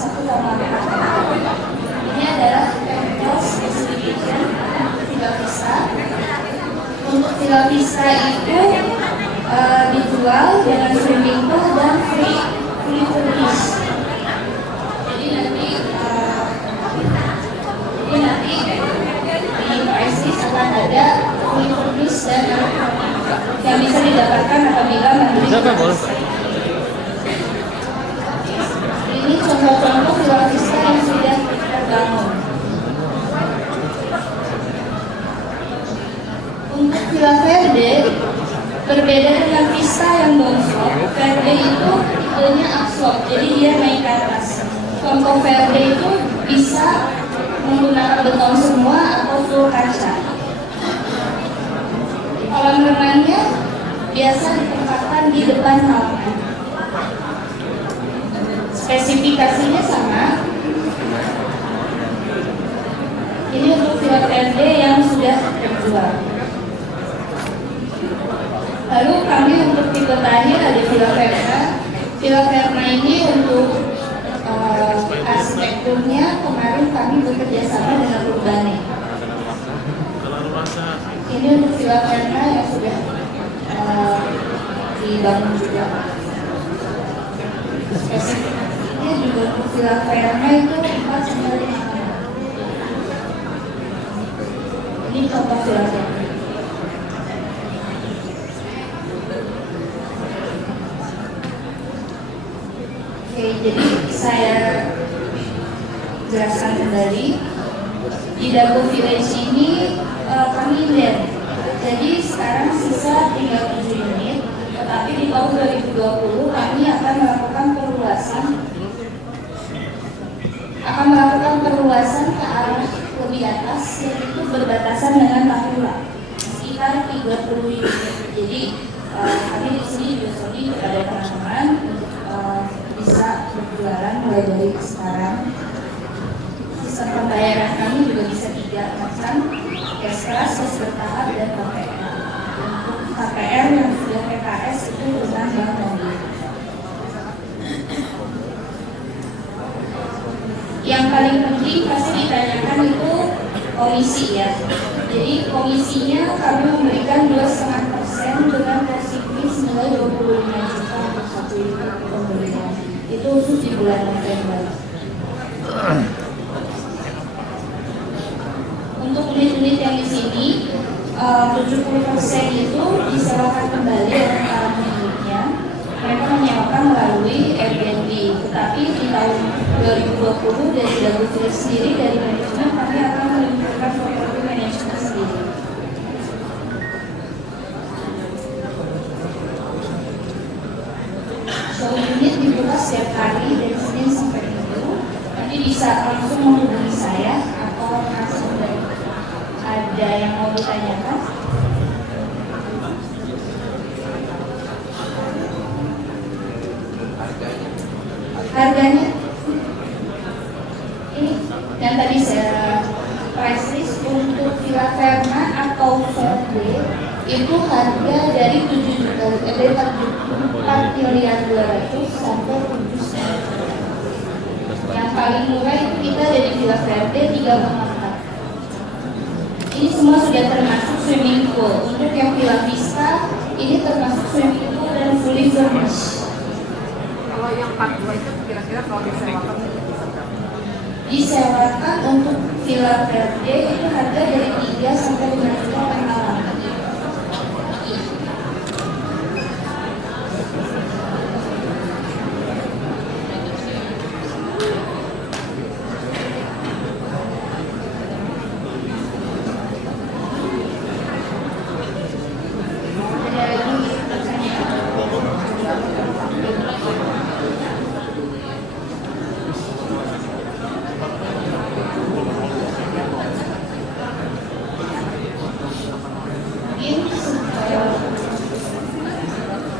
1,4. Ini adalah cost specification Villa Vista. Untuk Villa Vista itu dijual dengan swimming pool dan free furnish. Jadi nanti di prices akan ada free furnish dan yang bisa didapatkan apabila membeli. Ini contoh-contoh Villa Vista yang sudah terbangun. Untuk Villa Verde berbeda dengan Vista yang downslope. Verde itu tipenya upslope, jadi dia naik ke atas. Contoh Verde itu bisa menggunakan beton semua atau full kaca. Kolam renangnya biasa ditempatkan di depan halaman. Spesifikasinya sama. Ini untuk Villa Verde yang sudah terjual. Lalu kami untuk tipe terakhir ada Villa Verna. Villa Verna ini untuk arsitekturnya kemarin kami bekerja sama dengan Urbane. Ini untuk Villa Verna yang sudah dibangun juga. Spesifikasinya juga untuk Villa Verna itu 4-5. Ini contoh Villa Verna. Oke, jadi saya jelaskan kembali. Di Dago Village ini kami lihat. Jadi sekarang sisa tinggal 7 unit, tetapi di tahun 2020 kami akan melakukan perluasan ke arah lebih atas, yaitu berbatasan dengan Tahura, sekitar 30 unit. Jadi kami di sini juga sorry kepada teman-teman bisa berjualan mulai dari sekarang. Sistem pembayaran kami juga bisa 3 macam: cash keras, cash bertahap, dan KPR. Untuk KPR yang sudah PKS itu dengan bank mobil. Yang paling penting pasti ditanyakan itu komisi ya. Jadi komisinya kami memberikan 2,5% dengan positif senilai 25 juta untuk 1 unit pembelian. Itu khusus di bulan November. Untuk unit-unit yang di sini 70% itu disewakan kembali oleh para pemiliknya. Mereka menyewakan melalui Airbnb. Tetapi di tahun 2020 dari Dago Village sendiri, dari manajemen kami akan meluncurkan properti manajemen sendiri. So unit dibuka setiap hari dari Senin sampai Minggu. Nanti bisa langsung menghubungi saya atau langsung dari. Ada yang mau ditanyakan? Harganya? Ini yang tadi saya price list untuk Villa Verna atau Verde itu harga dari 4.200.000 sampai 7,5. Yang paling murah itu kita dari Villa Verde 3,4. Ini semua sudah termasuk swimming pool. Untuk yang Villa Vista ini termasuk swimming pool dan fully furnished. Kalau yang 42 itu kira-kira kalau disewakan bisa berapa? Disewakan untuk Villa Verde itu harga dari 3 sampai 5 juta per malam.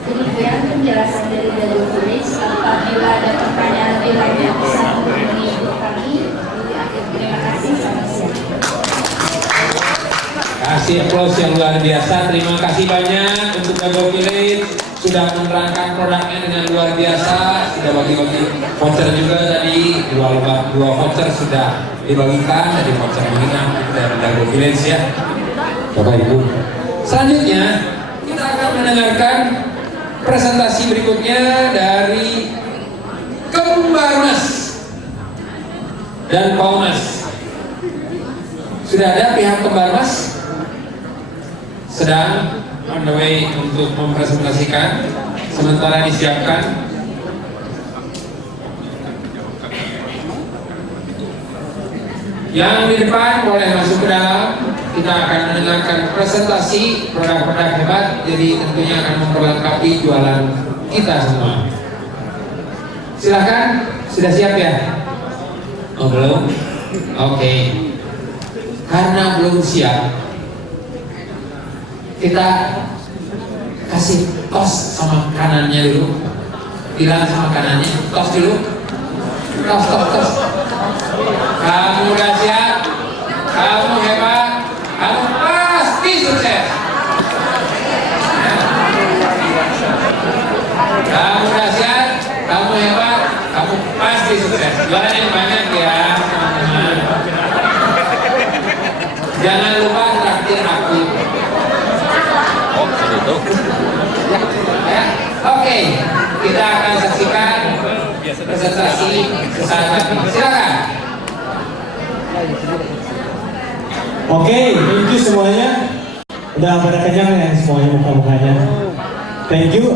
Demikian penjelasan dari Dago Village. Apabila ada pertanyaan lebih lanjut bisa menghubungi ibu kami. Terima kasih, selamat siang. Kasih aplaus yang luar biasa. Terima kasih banyak untuk Dago Village. sudah menerangkan produknya dengan luar biasa, sudah bagi-bagi voucher juga tadi, dua voucher sudah dibagikan dari voucher menginap dari Dago Village ya, Bapak Ibu. Selanjutnya kita akan mendengarkan presentasi berikutnya dari Kembar Mas dan Paumas. Sudah ada pihak Kembar Mas? Sedang on the way untuk mempresentasikan, sementara disiapkan. Yang di depan boleh masuk ke dalam. Kita akan mendengarkan presentasi produk-produk hebat, jadi tentunya akan memperlengkapi jualan kita semua. Silahkan, sudah siap ya? Oh belum? Oke. Karena belum siap, kita kasih tos sama kanannya dulu. Bilang sama kanannya, tos dulu. Tos. Kamu udah siap? Kamu hebat? Kamu pasti sukses. Kamu udah siap? Kamu hebat? Kamu pasti sukses. Jualan yang banyak ya, teman-teman. Jangan lupa traktir aku. Ya, oke, kita akan saksikan presentasi sesaat lagi. Silakan. Oke, thank you semuanya. Udah pada kenyang ya semuanya muka-mukanya. Thank you,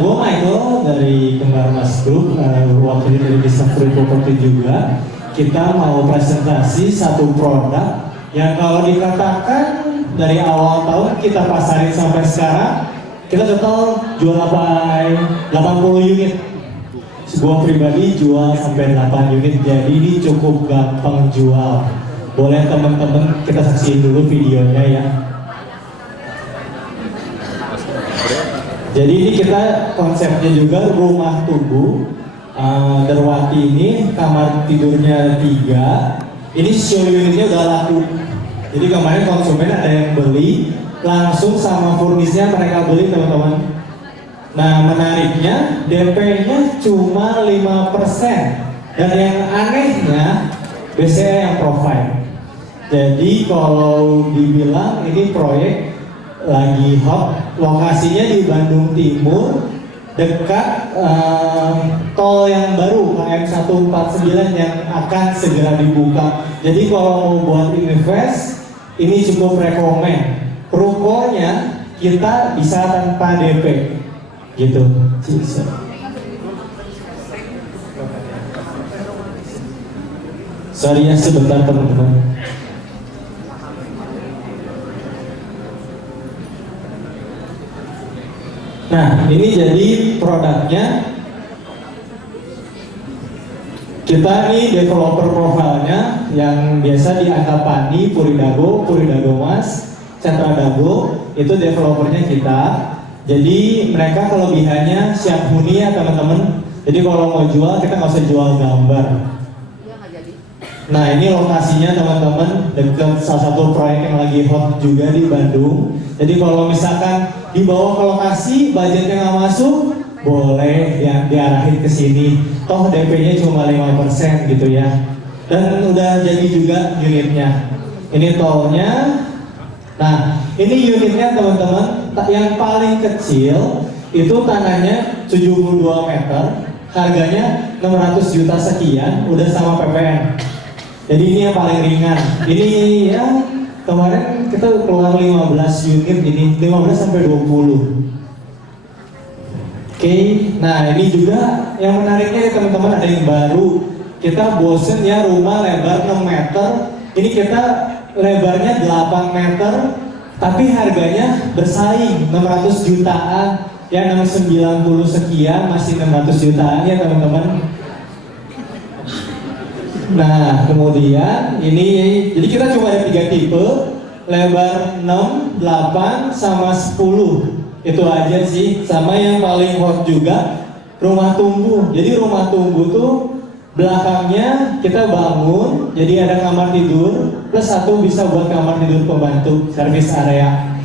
gue Michael dari Kembar Mas Group, wakil dari Discovery Property juga. Kita mau presentasi satu produk yang kalau dikatakan dari awal tahun kita pasarin sampai sekarang, kita total jual sampai 80 unit. Gue pribadi jual sampai 8 unit, jadi ini cukup gampang jual. Boleh teman-teman kita saksiin dulu videonya ya. Jadi ini kita konsepnya juga rumah tunggu. Derwati ini kamar tidurnya 3. Ini show unitnya udah laku. Jadi kemarin konsumen ada yang beli langsung sama furnisnya mereka beli teman-teman. Nah menariknya DP-nya cuma 5%. Dan yang anehnya BCA yang provide. Jadi kalau dibilang ini proyek lagi hot, lokasinya di Bandung Timur, dekat tol yang baru KM 149 yang akan segera dibuka. Jadi kalau mau buat invest, ini cukup rekomen. Rukonya kita bisa tanpa DP, gitu. Sorry ya sebentar teman-teman. Nah, ini jadi produknya. Kita nih developer profilnya yang biasa di Antapani, Puri Dago Mas, Central Dago, itu developernya kita. Jadi mereka kelebihannya siap huni ya teman-teman. Jadi kalau mau jual kita nggak usah jual gambar. Nah ini lokasinya teman-teman dekat salah satu proyek yang lagi hot juga di Bandung. Jadi kalau misalkan dibawa ke lokasi budgetnya nggak masuk, boleh ya diarahin ke sini. Toh DP-nya cuma 5% gitu ya. Dan udah jadi juga unitnya. Ini tolnya. Nah ini unitnya teman-teman yang paling kecil itu tanahnya 72 meter, harganya 600 juta sekian, udah sama PPN. Jadi ini yang paling ringan. Ini ya kemarin kita keluar 15 unit ini, 15 sampai 20. Oke, nah ini juga yang menariknya teman-teman ada yang baru. Kita bosen ya rumah lebar 6 meter, ini kita lebarnya 8 meter, tapi harganya bersaing 600 jutaan. Ya 690 sekian masih 600 jutaan ya teman-teman. Nah kemudian ini jadi kita cuma ada 3 tipe, lebar 6, 8 sama 10. Itu aja sih. Sama yang paling hot juga rumah tunggu. Jadi rumah tunggu tuh belakangnya kita bangun, jadi ada kamar tidur plus satu bisa buat kamar tidur pembantu, service area.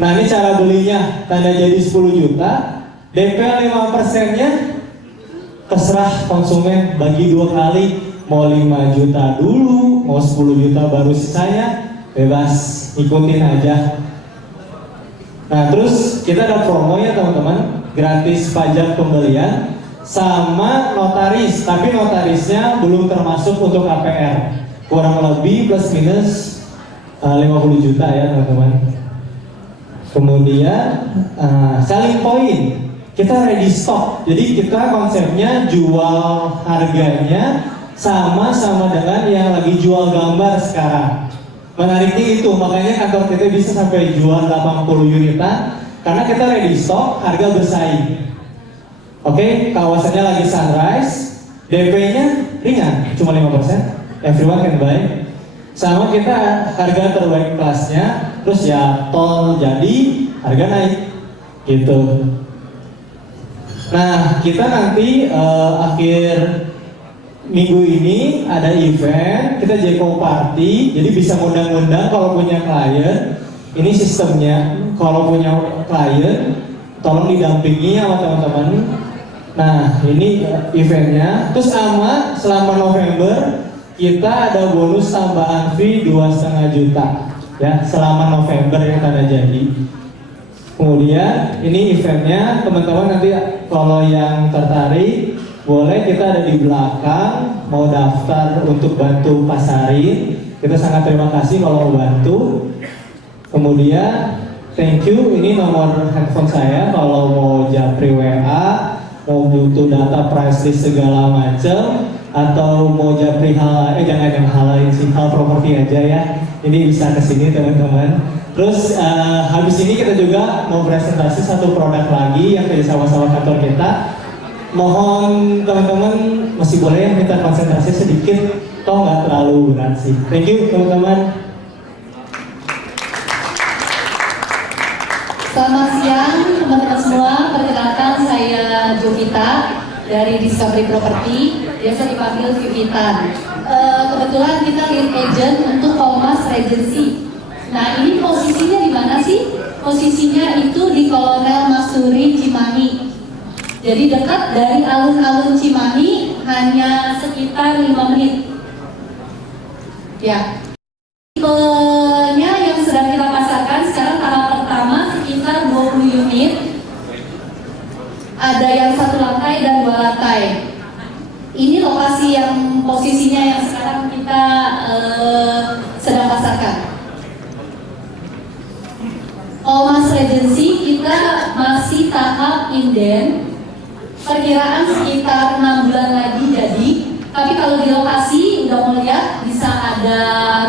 Nah ini cara belinya, tanda jadi 10 juta, DP 5%-nya terserah konsumen, bagi 2 kali, mau 5 juta dulu, mau 10 juta baru sisanya, bebas, ikutin aja. Nah terus kita ada promo ya teman-teman, gratis pajak pembelian sama notaris, tapi notarisnya belum termasuk untuk APR, kurang lebih plus minus 50 juta ya teman-teman. Kemudian selling point, kita ready stock, jadi kita konsepnya jual harganya sama dengan yang lagi jual gambar sekarang. Menariknya itu, makanya kantor kita bisa sampai jual 80 unitan karena kita ready stock, harga bersaing. Oke, kawasannya lagi sunrise, DP-nya ringan, cuma 5%, everyone can buy. Sama kita harga terbaik kelasnya, terus ya tol jadi harga naik, gitu. Nah, kita nanti akhir minggu ini ada event, kita Jeko Party, jadi bisa ngundang-ngundang kalau punya klien. Ini sistemnya, kalau punya klien, tolong didampingi sama teman-teman. Nah, ini eventnya. Terus sama selama November kita ada bonus tambahan fee 2,5 juta ya selama November yang tanda jadi. Kemudian ini eventnya, teman-teman nanti kalau yang tertarik boleh, kita ada di belakang, mau daftar untuk bantu pasarin, kita sangat terima kasih kalau bantu. Kemudian thank you, ini nomor handphone saya kalau mau japri WA, mau butuh data price list segala macam, atau mau japri jangan yang hal lain sih, hal properti aja ya. Ini bisa kesini teman-teman. Terus habis ini kita juga mau presentasi satu produk lagi yang dari sama-sama kantor kita. Mohon teman-teman masih boleh ya minta konsentrasi sedikit, toh nggak terlalu berat sih. Thank you teman-teman. Selamat siang teman-teman semua, perkenalkan saya Jovita dari Discovery Property, biasa dipanggil Vivitan. Kebetulan kita lead agent untuk Polmas Regency. Nah ini posisinya di mana sih? Posisinya itu di Kolonel Masuri Cimahi. Jadi dekat dari alun-alun Cimahi, hanya sekitar 5 menit. Ya. Tipenya yang sedang kita pasarkan sekarang tahap pertama sekitar 20 unit. Ada yang 1 lantai dan 2 lantai. Ini lokasi yang posisinya yang sekarang kita sedang pasarkan. Polmas Regency kita masih tahap inden, perkiraan sekitar 6 bulan lagi jadi. Tapi kalau di lokasi udah mau lihat bisa ada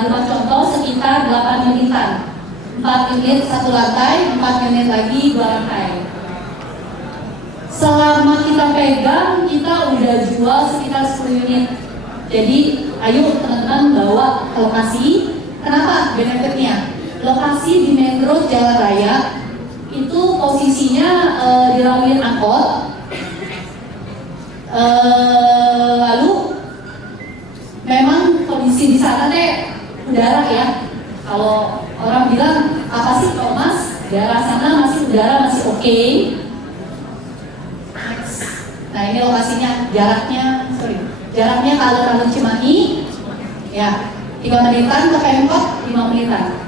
rumah contoh sekitar 8 unitan, 4 unit 1 lantai, 4 unit lagi 2 lantai. Selama kita pegang kita udah jual sekitar 10 unit. Jadi ayo teman-teman bawa ke lokasi. Kenapa benefitnya? Lokasi di main road jalan raya itu posisinya dilalui angkot, lalu memang kondisi di sana teh udara ya. Kalau orang bilang apa sih Thomas, daerah sana masih udara masih oke. Nah ini lokasinya, jaraknya ke alun-alun Cimahi ya, 3 menitan ke Pemkot, 5 menitan.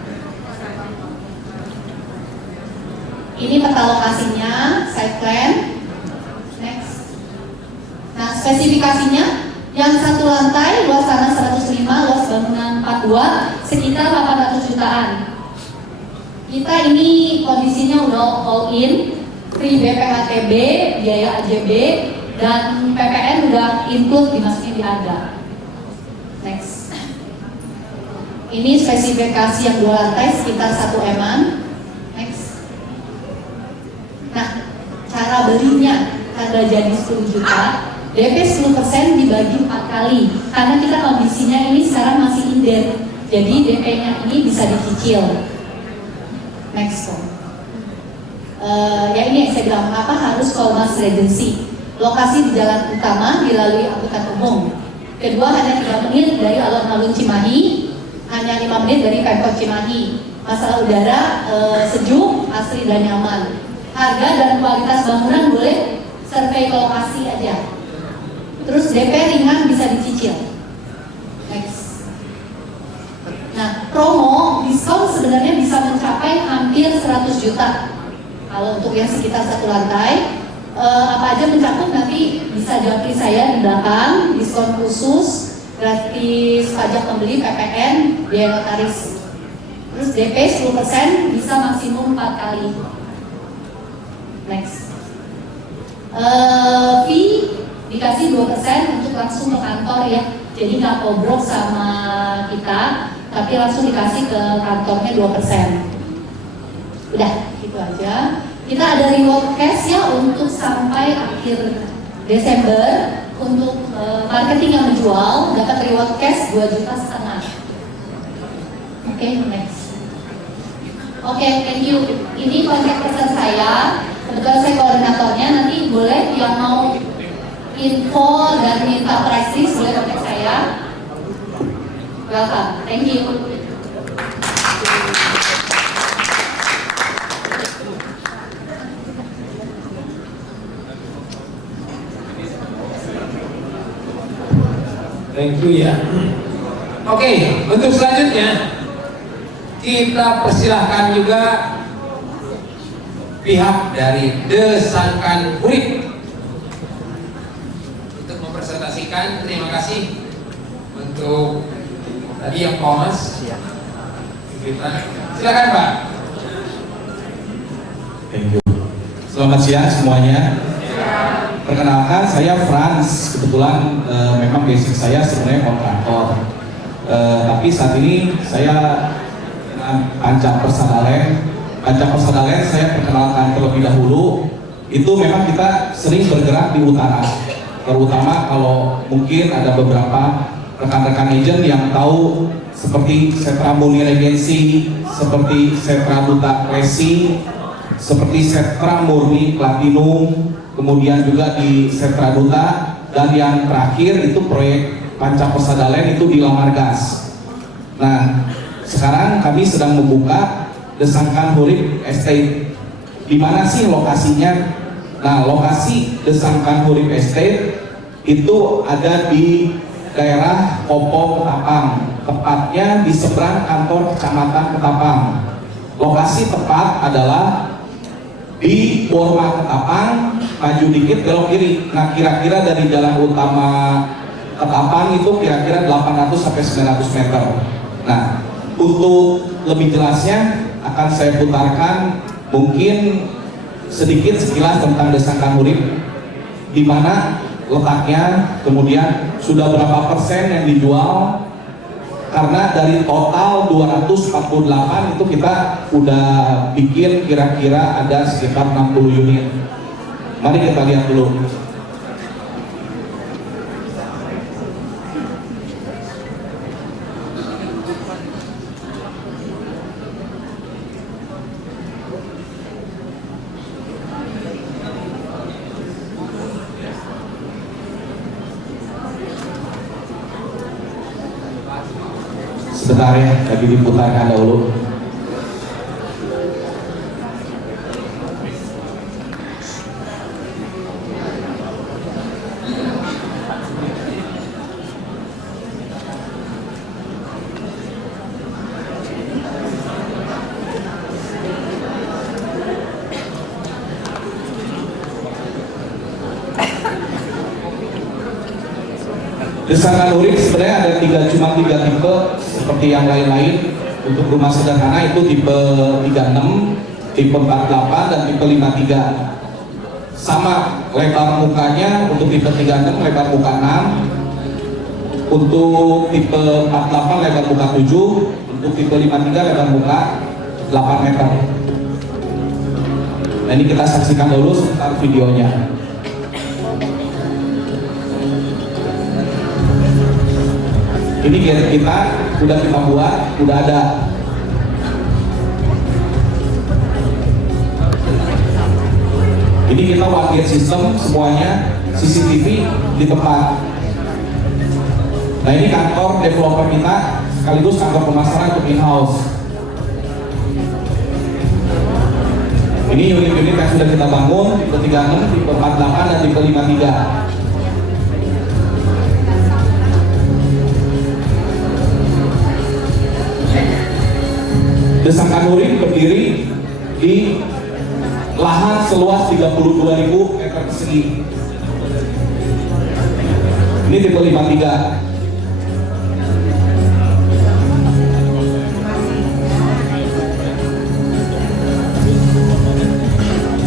Ini peta lokasinya, site plan. Next. Nah, spesifikasinya yang 1 lantai, luas tanah 105, luas bangunan 42, sekitar 800 jutaan. Kita ini kondisinya udah all in, free BPHTB, biaya AJB, dan PPN udah include dimasukin di harga. Next. Ini spesifikasi yang 2 lantai sekitar 1 M-an. Nah, cara belinya harga jadi 10 juta, DP 10% dibagi 4 kali. Karena kita kondisinya ini sekarang masih inden, jadi DP-nya ini bisa dicicil. Next one. Ya ini yang saya bilang, apa harus Polmas Regency? Lokasi di jalan utama dilalui angkutan umum. Kedua hanya 3 menit dari alun-alun Cimahi, hanya 5 menit dari Pemkot Cimahi. Masalah udara, sejuk, asri dan nyaman. Harga dan kualitas bangunan boleh survei ke lokasi aja. Terus DP ringan bisa dicicil. Next. Nah, promo diskon sebenarnya bisa mencapai hampir 100 juta. Kalau untuk yang sekitar satu lantai, apa aja mencakup nanti bisa japri saya di belakang. Diskon khusus, gratis pajak pembeli, PPN, biaya notaris. Terus DP 10% bisa maksimum 4 kali. Next. Fee dikasih 2% untuk langsung ke kantor ya. Jadi nggak kobrok sama kita, tapi langsung dikasih ke kantornya 2%. Udah, gitu aja. Kita ada reward cash ya untuk sampai akhir Desember untuk marketing yang menjual dapat reward cash 2,5 juta. Oke, next. Oke, thank you. Ini kontak person saya. Kebetulan saya koordinatornya. Nanti boleh yang mau info dan minta price list boleh kontak saya. Welcome. Thank you. Thank you ya. Oke, untuk selanjutnya kita persilahkan juga pihak dari Desangkan Hurip untuk mempresentasikan. Terima kasih untuk tadi yang Thomas. Silakan Pak. Thank you. Selamat siang semuanya. Perkenalkan, saya Franz. Kebetulan memang basic saya sebenarnya kontraktor. Tapi saat ini saya dengan Panca Persadalen. Panca Persadalen saya perkenalkan terlebih dahulu. Itu memang kita sering bergerak di utara. Terutama kalau mungkin ada beberapa rekan-rekan agent yang tahu seperti Setra Muni Regency, seperti Setra Duta Racing, seperti Setra Murni Platinum, kemudian juga di Setra Duta, dan yang terakhir itu proyek Panca Persadalen itu di Lamargas. Nah, sekarang kami sedang membuka Desangkan Hurip Estate. Di mana sih lokasinya? Nah, lokasi Desangkan Hurip Estate itu ada di daerah Kopo Ketapang, tepatnya di seberang kantor Kecamatan Ketapang. Lokasi tepat adalah di Borma Ketapang, maju dikit belok kiri. Nah, kira-kira dari jalan utama Ketapang itu kira-kira 800 sampai 900 meter. Nah, untuk lebih jelasnya akan saya putarkan mungkin sedikit sekilas tentang Desangkan Hurip, di mana letaknya, kemudian sudah berapa persen yang dijual. Karena dari total 248 itu kita udah bikin kira-kira ada sekitar 60 unit. Mari kita lihat dulu. Sebentar ya, lagi diputarkan dahulu. Desangkan Hurip sebenarnya ada cuma tiga tipe seperti yang lain-lain. Untuk rumah sederhana itu tipe 36, tipe 48, dan tipe 53. Sama lebar mukanya, untuk tipe 36 lebar muka 6, untuk tipe 48 lebar muka 7, untuk tipe 53 lebar muka 8 meter. Nah, ini kita saksikan dulu sebentar videonya. Ini kita buat, udah ada. Ini kita one gate system semuanya, CCTV di tempat. Nah, ini kantor developer kita sekaligus kantor pemasaran untuk in-house. Ini unit-unit yang sudah kita bangun, tipe 36, tipe 48, dan tipe 53. Desa Kanuri berdiri di lahan seluas 32.000 meter persegi. Ini tipe 53.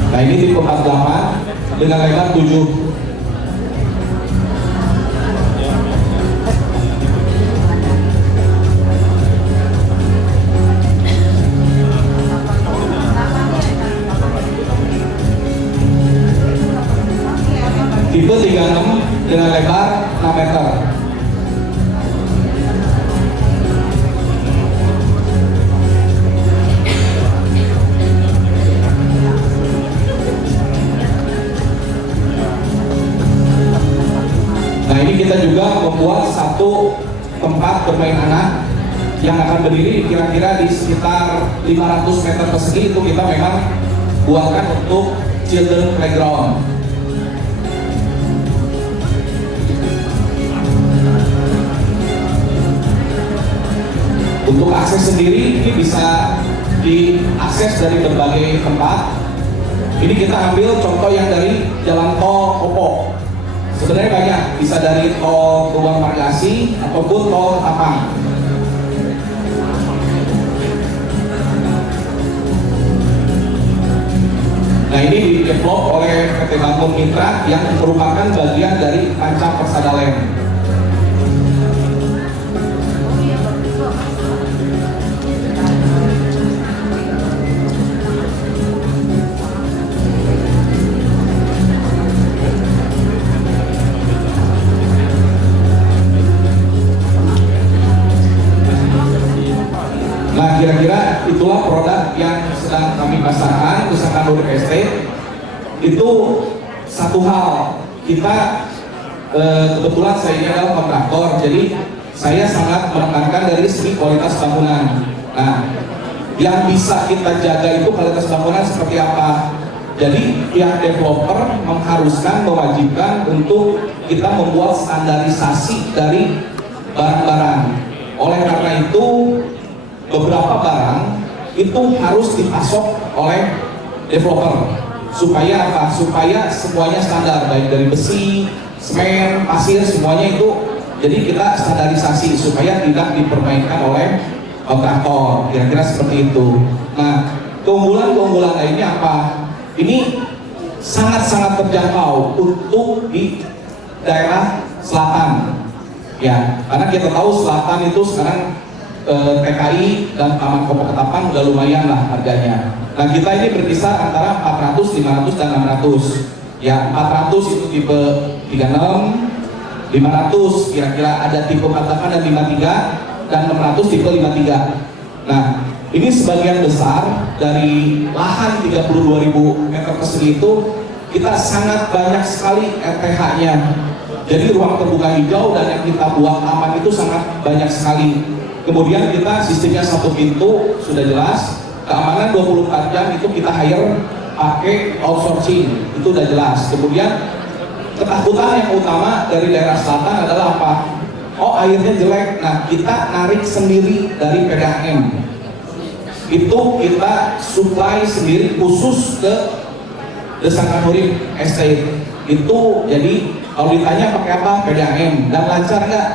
Nah ini tipe 48 dengan lebar 7. Tipe 36 dengan lebar 6 meter. Nah ini kita juga membuat satu tempat bermain anak yang akan berdiri kira-kira di sekitar 500 meter persegi. Itu kita memang buatkan untuk children playground. Untuk akses sendiri ini bisa diakses dari berbagai tempat. Ini kita ambil contoh yang dari jalan tol Kopo. Sebenarnya banyak, bisa dari tol Ruang Margasi ataupun tol Ketapang. Nah ini di-develop oleh PT Bangun Mitra yang merupakan bagian dari Panca Persada Land. Nah kira-kira itulah produk yang sedang kami pasarkan, Desa Kanuri Estate. Itu satu hal, kita kebetulan saya ini adalah kontraktor, jadi saya sangat menekankan dari segi kualitas bangunan. Nah yang bisa kita jaga itu kualitas bangunan seperti apa. Jadi pihak developer mengharuskan, mewajibkan untuk kita membuat standarisasi dari barang-barang. Oleh karena itu beberapa barang itu harus dipasok oleh developer supaya apa? Supaya semuanya standar, baik dari besi, semen, pasir, semuanya itu. Jadi kita standarisasi supaya tidak dipermainkan oleh kontraktor. Kira-kira seperti itu. Nah, keunggulan lainnya apa? Ini sangat-sangat terjangkau untuk di daerah selatan. Ya, karena kita tahu selatan itu sekarang TKI dan Taman Kopo Ketapang udah lumayan lah harganya. Nah kita ini berkisar antara 400, 500, dan 600. Ya 400 itu tipe 36, 500 kira-kira ada tipe 48 dan 53, dan 600 tipe 53. Nah ini sebagian besar dari lahan 32.000 meter persegi itu kita sangat banyak sekali RTH-nya. Jadi ruang terbuka hijau dan yang kita buat taman itu sangat banyak sekali. Kemudian kita sistemnya satu pintu, sudah jelas. Keamanan 24 jam itu kita hire pakai outsourcing, itu udah jelas. Kemudian ketakutan yang utama dari daerah selatan adalah apa? Oh airnya jelek, nah kita narik sendiri dari PDAM. Itu kita supply sendiri khusus ke Desa Kanuri Estate. Itu jadi kalau ditanya pakai apa? PDAM. Dan lancar nggak?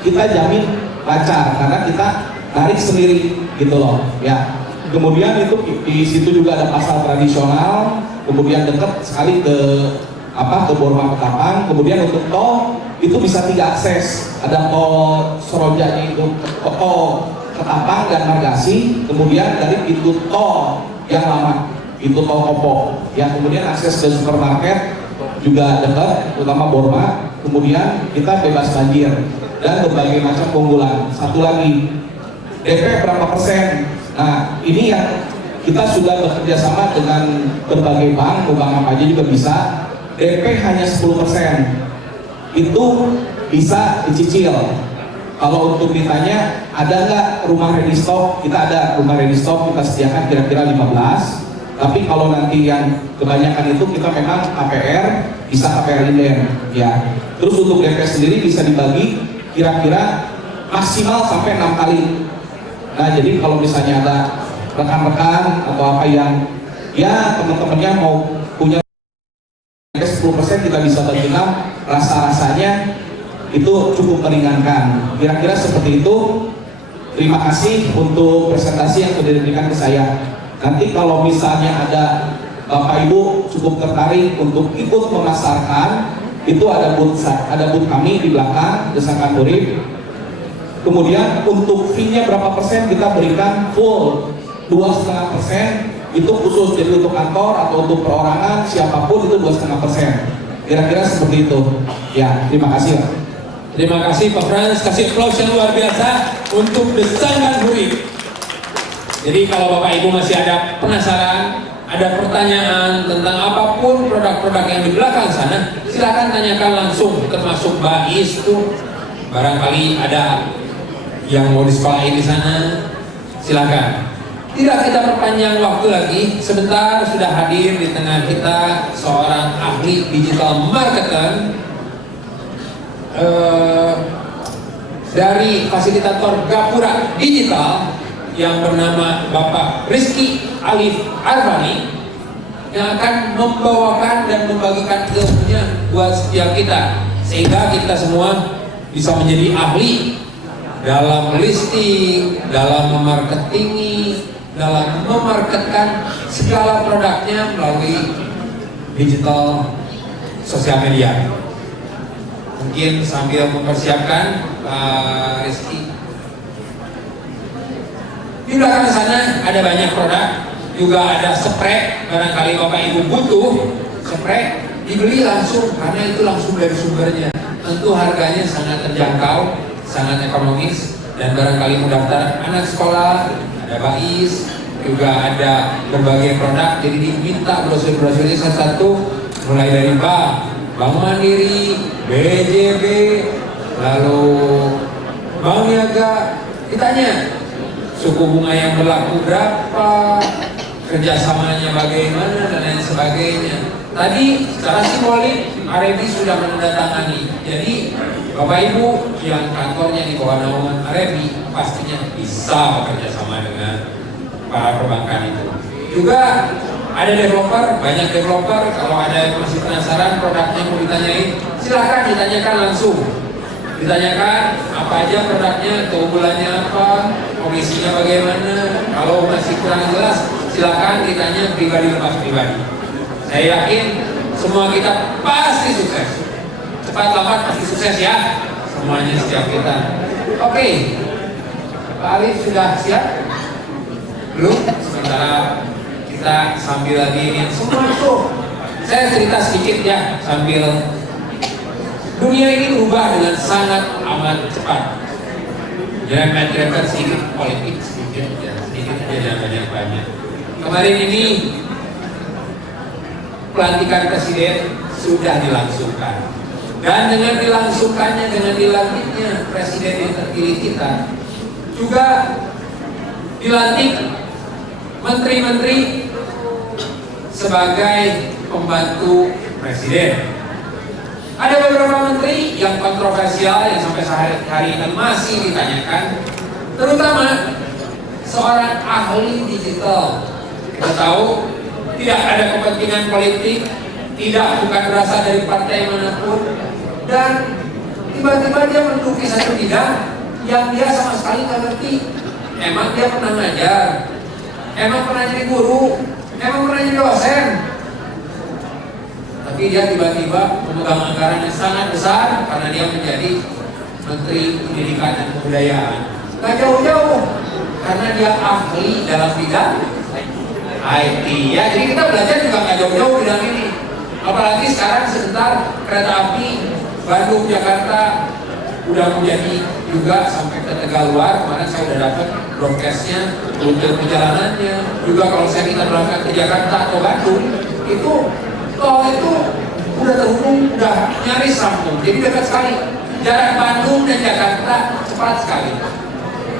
Kita jamin lancar karena kita narik sendiri gitu loh ya. Kemudian itu di situ juga ada pasar tradisional, kemudian dekat sekali ke Borma Ketapang. Kemudian untuk tol itu bisa 3 akses, ada tol Sorojanya itu tol Ketapang dan Margasi, kemudian dari pintu tol yang lama itu tol Kopo ya. Kemudian akses ke supermarket juga dekat, terutama Borma. Kemudian kita bebas banjir dan berbagai macam keunggulan. Satu lagi, DP berapa persen? Nah ini yang kita sudah bekerja sama dengan berbagai bank apa aja juga bisa. DP hanya 10%, itu bisa dicicil. Kalau untuk ditanya ada nggak rumah ready stock, kita ada rumah ready stock, kita sediakan kira-kira 15. Tapi kalau nanti yang kebanyakan itu kita memang KPR, bisa KPR inden ya. Terus untuk DP sendiri bisa dibagi kira-kira maksimal sampai 6 kali. Nah jadi kalau misalnya ada rekan-rekan atau apa yang ya teman-temannya mau punya 10% kita bisa bagi 6, rasa-rasanya itu cukup meringankan. Kira-kira seperti itu. Terima kasih untuk presentasi yang sudah diberikan ke saya. Nanti kalau misalnya ada Bapak Ibu cukup tertarik untuk ikut memasarkan, itu ada booth kami di belakang Desakan Urip. Kemudian untuk fee-nya berapa persen kita berikan full 2,5%, itu khusus jadi untuk kantor atau untuk perorangan siapapun itu 2,5%. Kira-kira seperti itu. Ya, terima kasih. Terima kasih Pak Frans, kasih aplaus yang luar biasa untuk Desakan Urip. Jadi kalau Bapak Ibu masih ada penasaran, ada pertanyaan tentang apapun produk-produk yang di belakang sana, silakan tanyakan langsung, termasuk Bais tuh. Barangkali ada yang mau disekolahin di sana, silakan. Tidak kita perpanjang waktu lagi, sebentar sudah hadir di tengah kita seorang ahli digital marketer dari fasilitator Gapura Digital yang bernama Bapak Rizky Alif Arfani, yang akan membawakan dan membagikan ilmunya buat setiap kita, sehingga kita semua bisa menjadi ahli dalam listing, dalam memarketingi, dalam memarketkan segala produknya melalui digital sosial media. Mungkin sambil mempersiapkan Pak Rizky. Di belakang sana ada banyak produk, juga ada spray. Barangkali Bapak Ibu butuh spray, dibeli langsung karena itu langsung dari sumbernya. Tentu harganya sangat terjangkau, sangat ekonomis, dan barangkali mendaftar anak sekolah, ada Bais, juga ada berbagai produk. Jadi diminta brosur-brosurnya satu-satu, mulai dari Bank Mandiri, BJB, lalu Bank Niaga. Ditanya suku bunga yang berlaku berapa, kerjasamanya bagaimana, dan lain sebagainya. Tadi secara simbolik Arebi sudah menandatangani. Jadi Bapak Ibu yang kantornya di bawah naungan Arebi pastinya bisa bekerja sama dengan para perbankan itu. Juga ada developer, banyak developer. Kalau ada yang masih penasaran produknya mau ditanyain, silahkan ditanyakan langsung. Ditanyakan apa aja produknya, keunggulannya apa, komisinya bagaimana. Kalau masih kurang jelas, silahkan ditanya pribadi lepas pribadi. Saya yakin semua kita pasti sukses. Cepat lambat pasti sukses ya, semuanya setiap kita. Oke, Pak Alif sudah siap? Belum? Sementara kita sambil lagi ini semua itu. Saya cerita sedikit ya sambil. Dunia ini berubah dengan sangat amat cepat. Jangan sedikit politik sedikit ya, sedikit aja, jangan banyak. Kemarin ini pelantikan presiden sudah dilangsungkan, dan dengan dilangsungkannya, dengan dilantiknya presiden yang terpilih kita, juga dilantik menteri-menteri sebagai pembantu presiden. Ada beberapa menteri yang kontroversial yang sampai hari ini masih ditanyakan, terutama seorang ahli digital. Kita tahu tidak ada kepentingan politik, bukan berasal dari partai manapun, dan tiba-tiba dia menduduki satu bidang yang dia sama sekali nggak ngerti. Emang dia pernah ngajar, emang pernah jadi guru, emang pernah jadi dosen. Tapi dia tiba-tiba memegang anggaran yang sangat besar karena dia menjadi Menteri Pendidikan dan Kebudayaan. Gak jauh-jauh, karena dia ahli dalam bidang IT. Ya, jadi kita belajar juga gak jauh-jauh bidang ini. Apalagi sekarang sebentar kereta api Bandung Jakarta udah menjadi juga sampai ke Tegaluar. Kemarin saya udah dapat broadcastnya, untuk perjalanannya. Juga kalau kita berangkat ke Jakarta atau Bandung, itu tol itu udah terhubung, udah nyaris rampung, jadi dekat sekali. Jarak Bandung dan Jakarta cepat sekali.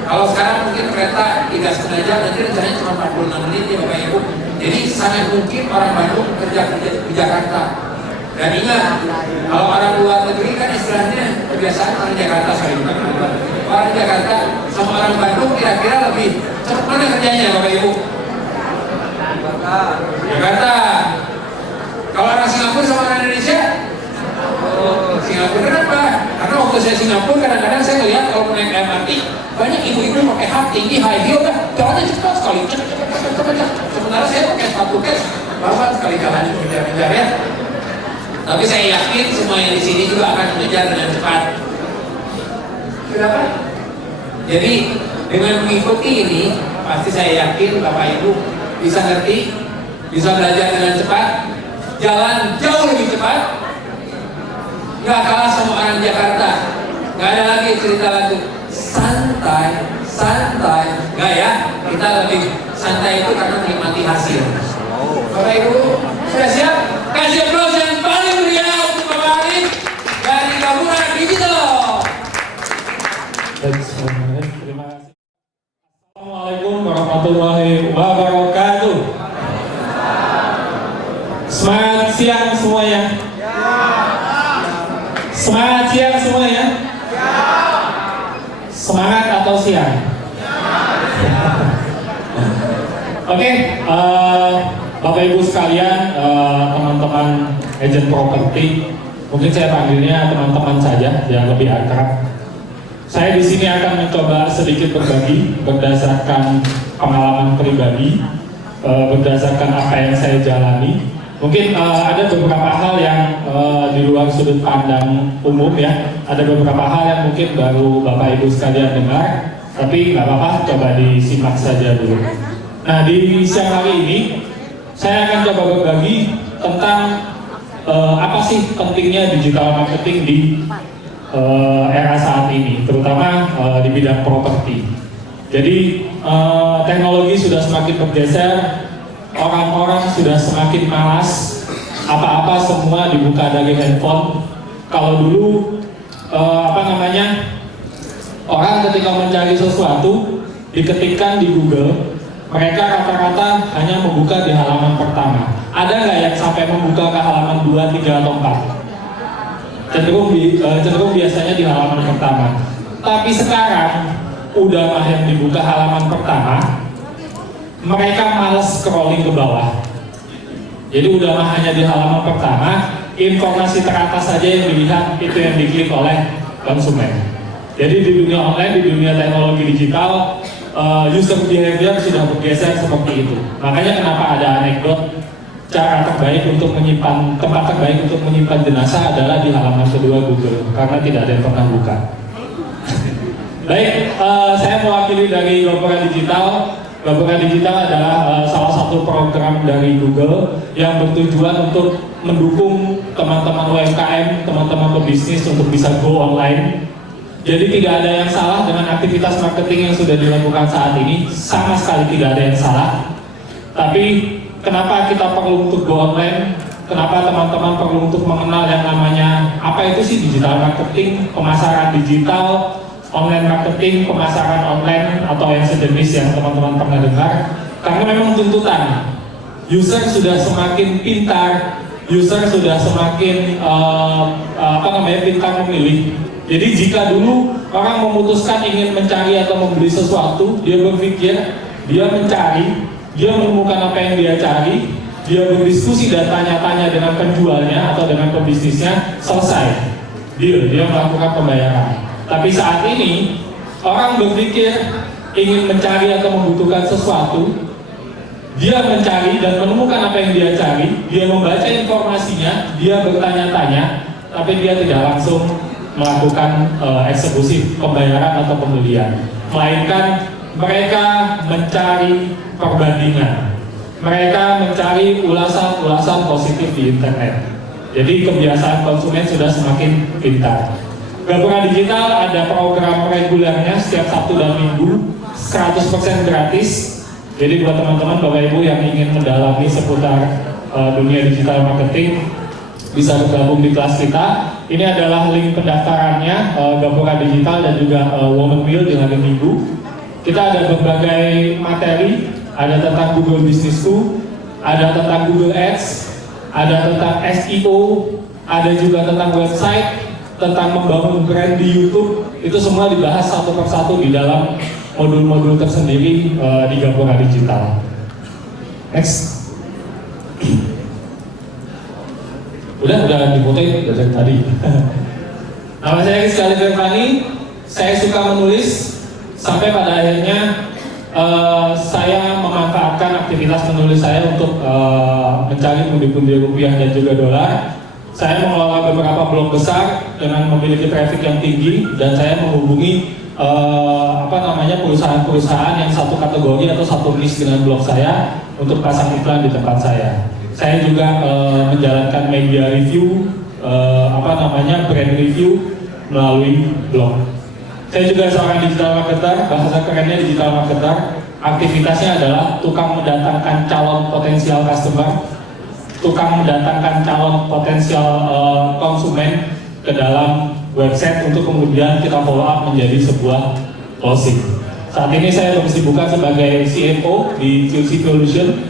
Kalau sekarang mungkin kereta 3,5 jam, nanti rencananya cuma 46 menit ya Bapak Ibu. Jadi sangat mungkin orang Bandung kerja di Jakarta. Dan ingat, kalau orang luar negeri kan istilahnya kebiasaan orang Jakarta sekali orang Jakarta sama orang Bandung kira-kira lebih cepat mana kerjanya Bapak Ibu? Jakarta. Kalau orang Singapura sama orang Indonesia? Oh, Singapura kenapa? Karena waktu saya Singapura kadang-kadang saya ngelihat kalau naik MRT banyak ibu-ibu pakai hak tinggi, high heel kan, jalannya cepat sekali, cepat. Sementara saya pakai sepatu kets, bapak sekali jalannya mengejar-ngejar ya. Tapi saya yakin semua yang di sini juga akan mengejar dengan cepat. Kenapa? Jadi dengan mengikuti ini, pasti saya yakin Bapak Ibu bisa ngerti, bisa belajar dengan cepat, jalan jauh lebih cepat, nggak kalah sama orang Jakarta. Nggak ada lagi cerita lagu santai, nggak ya? Kita lebih santai itu karena menikmati hasil. Bapak Ibu sudah siap? Kasih aplaus yang paling meriah untuk Bapak Arif dari Gabungan Digital. Terima kasih. Assalamualaikum warahmatullahi wabarakatuh. Semangat siang semuanya. Semangat siang semuanya. Semangat atau siang? Oke, Bapak Ibu sekalian, teman-teman agent properti, mungkin saya panggilnya teman-teman saja yang lebih akrab. Saya di sini akan mencoba sedikit berbagi berdasarkan pengalaman pribadi, berdasarkan apa yang saya jalani. Mungkin ada beberapa hal yang di luar sudut pandang umum ya. Ada beberapa hal yang mungkin baru Bapak Ibu sekalian dengar, tapi nggak apa-apa, coba disimak saja dulu. Nah, di siang hari ini saya akan coba berbagi tentang apa sih pentingnya digital marketing di era saat ini, terutama di bidang properti. Jadi teknologi sudah semakin bergeser, orang-orang sudah semakin malas, apa-apa semua dibuka dari handphone. Kalau dulu orang ketika mencari sesuatu diketikkan di Google, mereka rata-rata hanya membuka di halaman pertama. Ada nggak yang sampai membuka ke halaman 2, 3, atau 4? Cenderung biasanya di halaman pertama. Tapi sekarang udah mah yang dibuka halaman pertama, mereka males scrolling ke bawah. Jadi udah mah hanya di halaman pertama, informasi teratas saja yang dilihat, itu yang diklik oleh konsumen. Jadi di dunia online, di dunia teknologi digital, user behavior sudah bergeser seperti itu. Makanya kenapa ada anekdot, cara terbaik untuk menyimpan, tempat terbaik untuk menyimpan jenazah adalah di halaman kedua Google, karena tidak ada yang pernah buka. Baik, saya mewakili dari Gabungan Digital. Gabungan Digital adalah salah satu program dari Google yang bertujuan untuk mendukung teman-teman UMKM, teman-teman pebisnis untuk bisa go online. Jadi tidak ada yang salah dengan aktivitas marketing yang sudah dilakukan saat ini, sama sekali tidak ada yang salah. Tapi kenapa kita perlu untuk go online? Kenapa teman-teman perlu untuk mengenal yang namanya apa itu sih digital marketing, pemasaran digital, online marketing, pemasaran online atau yang sejenis yang teman-teman pernah dengar? Karena memang tuntutan user sudah semakin pintar, user sudah semakin pintar memilih. Jadi jika dulu orang memutuskan ingin mencari atau membeli sesuatu, dia berpikir, dia mencari, dia menemukan apa yang dia cari, dia berdiskusi dan tanya-tanya dengan penjualnya atau dengan pebisnisnya, selesai, dia melakukan pembayaran. Tapi saat ini orang berpikir ingin mencari atau membutuhkan sesuatu, dia mencari dan menemukan apa yang dia cari, dia membaca informasinya, dia bertanya-tanya, tapi dia tidak langsung melakukan eksekusi pembayaran atau pembelian, melainkan mereka mencari perbandingan, mereka mencari ulasan-ulasan positif di internet. Jadi kebiasaan konsumen sudah semakin pintar. Gabungan Digital ada program regulernya setiap Sabtu dan Minggu, 100% gratis. Jadi buat teman-teman Bapak Ibu yang ingin mendalami seputar dunia digital marketing, bisa bergabung di kelas kita. Ini adalah link pendaftarannya, Gabungan Digital dan juga Women Wheel di hari Minggu. Kita ada berbagai materi, ada tentang Google Business School, ada tentang Google Ads, ada tentang SEO, ada juga tentang website, tentang membangun brand di YouTube. Itu semua dibahas satu persatu di dalam modul-modul tersendiri di Gapura Digital. Next. Udah difotoin dari tadi. Nama saya Rizky Firmani. Saya suka menulis sampai pada akhirnya saya memanfaatkan aktivitas menulis saya untuk mencari pundi-pundi rupiah dan juga dolar. Saya mengelola beberapa blog besar dengan memiliki traffic yang tinggi, dan saya menghubungi perusahaan-perusahaan yang satu kategori atau satu niche dengan blog saya untuk pasang iklan di tempat saya. Saya juga menjalankan media review, brand review melalui blog. Saya juga seorang digital marketer, bahasa kerennya digital marketer. Aktivitasnya adalah tukang mendatangkan calon potensial customer, tukang mendatangkan calon potensial konsumen ke dalam website untuk kemudian kita follow up menjadi sebuah closing. Saat ini saya berkesibukan sebagai CFO di QC Evolution.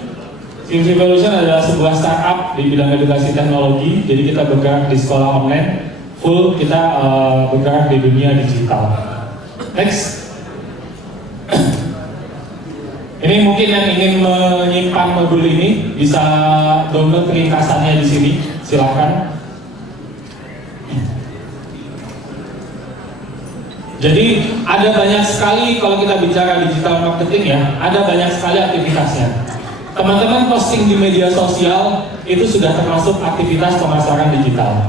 QC Evolution adalah sebuah startup di bidang edukasi teknologi. Jadi kita bergerak di sekolah online, full kita bergerak di dunia digital. Next. Ini mungkin yang ingin menyimpan modul ini bisa download ringkasannya di sini, silakan. Jadi ada banyak sekali kalau kita bicara digital marketing ya, ada banyak sekali aktivitasnya. Teman-teman posting di media sosial itu sudah termasuk aktivitas pemasaran digital.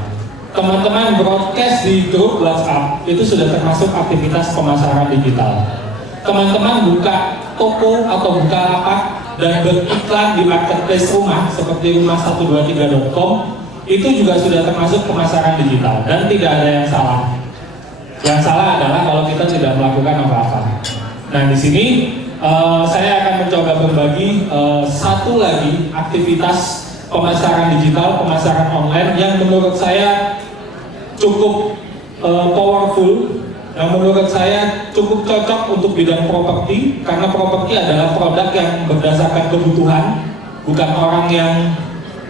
Teman-teman broadcast di grup WhatsApp itu sudah termasuk aktivitas pemasaran digital. Teman-teman buka toko atau buka lapak dan beriklan di marketplace rumah seperti rumah123.com itu juga sudah termasuk pemasaran digital, dan tidak ada yang salah. Yang salah adalah kalau kita tidak melakukan apa-apa. Nah, di sini saya akan mencoba berbagi satu lagi aktivitas pemasaran digital, pemasaran online yang menurut saya cukup powerful, yang menurut saya cukup cocok untuk bidang properti, karena properti adalah produk yang berdasarkan kebutuhan, bukan orang yang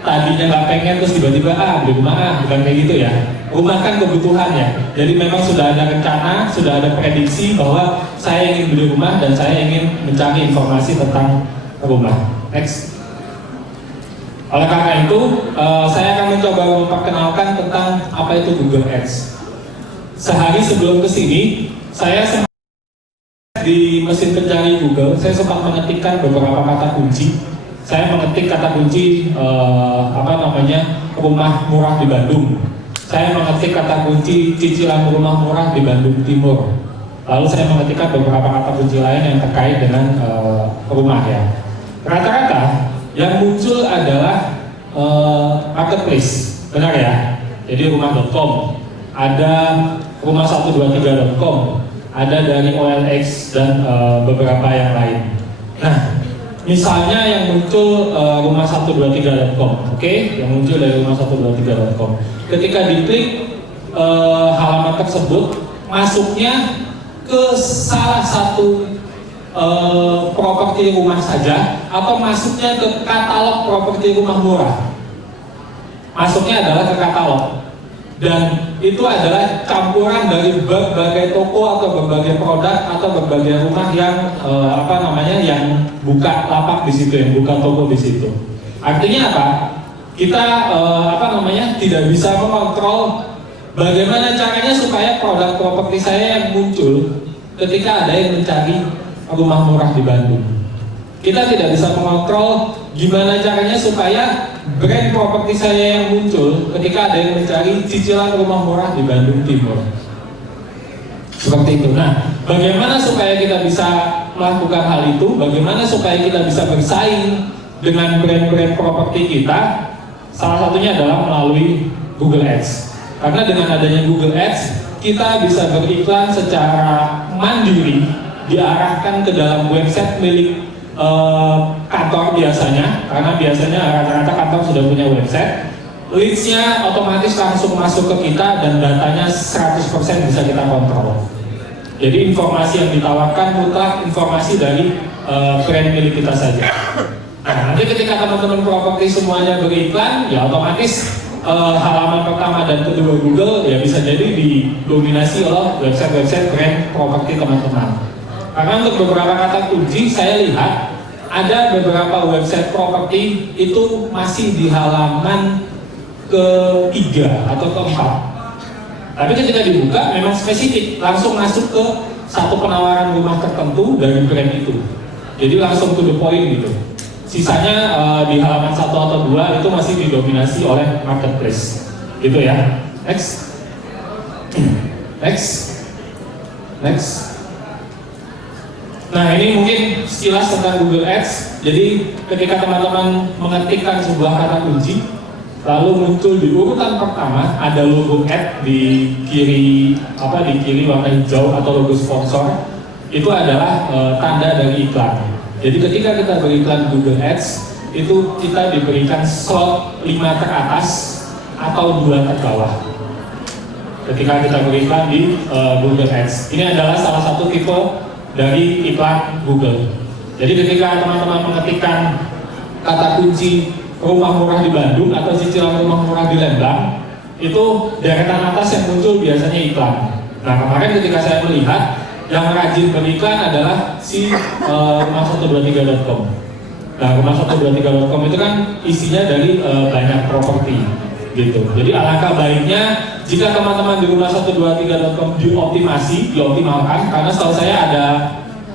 tadinya nggak pengen terus tiba-tiba beli rumah, bukan kayak gitu ya. Rumah kan kebutuhannya, jadi memang sudah ada rencana, sudah ada prediksi bahwa saya ingin beli rumah dan saya ingin mencari informasi tentang rumah. Next. Oleh karena itu, saya akan mencoba memperkenalkan tentang apa itu Google Ads. Sehari sebelum kesini, saya sempat di mesin pencari Google, saya sempat mengetikkan beberapa kata kunci. Saya mengetik kata kunci rumah murah di Bandung. Saya mengetik kata kunci cicilan rumah murah di Bandung Timur. Lalu saya mengetikkan beberapa kata kunci lain yang terkait dengan rumah ya. Rata-rata yang muncul adalah marketplace, benar ya. Jadi rumah.com, ada rumah123.com, ada dari OLX dan beberapa yang lain. Nah, misalnya yang muncul rumah123.com, oke? Yang muncul dari rumah123.com. Ketika diklik halaman tersebut, masuknya ke salah satu properti rumah saja, atau masuknya ke katalog properti rumah murah. Masuknya adalah ke katalog, dan itu adalah campuran dari berbagai toko atau berbagai produk atau berbagai rumah yang yang buka lapak di situ, yang buka toko di situ. Artinya apa? Kita tidak bisa mengontrol bagaimana caranya supaya produk properti saya yang muncul ketika ada yang mencari rumah murah di Bandung. Kita tidak bisa mengontrol gimana caranya supaya brand properti saya yang muncul ketika ada yang mencari cicilan rumah murah di Bandung Timur. Seperti itu. Nah, bagaimana supaya kita bisa melakukan hal itu? Bagaimana supaya kita bisa bersaing dengan brand-brand properti kita? Salah satunya adalah melalui Google Ads. Karena dengan adanya Google Ads, kita bisa beriklan secara mandiri, diarahkan ke dalam website milik kantor biasanya, karena biasanya rata-rata kantor sudah punya website. Leads-nya otomatis langsung masuk ke kita dan datanya 100% bisa kita kontrol. Jadi informasi yang ditawarkan mutlak informasi dari brand milik kita saja. Nah, nanti ketika teman-teman properti semuanya beriklan, ya otomatis halaman pertama dan kedua Google ya bisa jadi didominasi oleh website-website brand properti teman-teman. Karena untuk beberapa kata kunci saya lihat ada beberapa website properti itu masih di halaman ketiga atau keempat. Tapi ketika dibuka memang spesifik, langsung masuk ke satu penawaran rumah tertentu dari brand itu. Jadi langsung to the point gitu. Sisanya di halaman 1 atau 2 itu masih didominasi oleh marketplace. Gitu ya. Next. Next. Nah, ini mungkin sekilas tentang Google Ads. Jadi ketika teman-teman mengetikkan sebuah kata kunci, lalu muncul di urutan pertama ada logo ad di kiri warna hijau atau logo sponsor, itu adalah tanda dari iklan. Jadi ketika kita beriklan Google Ads, itu kita diberikan slot 5 teratas atau 2 terbawah. Ketika kita beriklan di Google Ads, ini adalah salah satu tipe dari iklan Google. Jadi ketika teman-teman mengetikkan kata kunci rumah murah di Bandung atau cicilan rumah murah di Lembang, itu deretan atas yang muncul biasanya iklan. Nah, kemarin ketika saya melihat yang rajin beriklan adalah si rumah123.com. Nah, rumah123.com itu kan isinya dari banyak properti gitu. Jadi alangkah baiknya jika teman-teman di rumah123.com dioptimalkan, karena setahu saya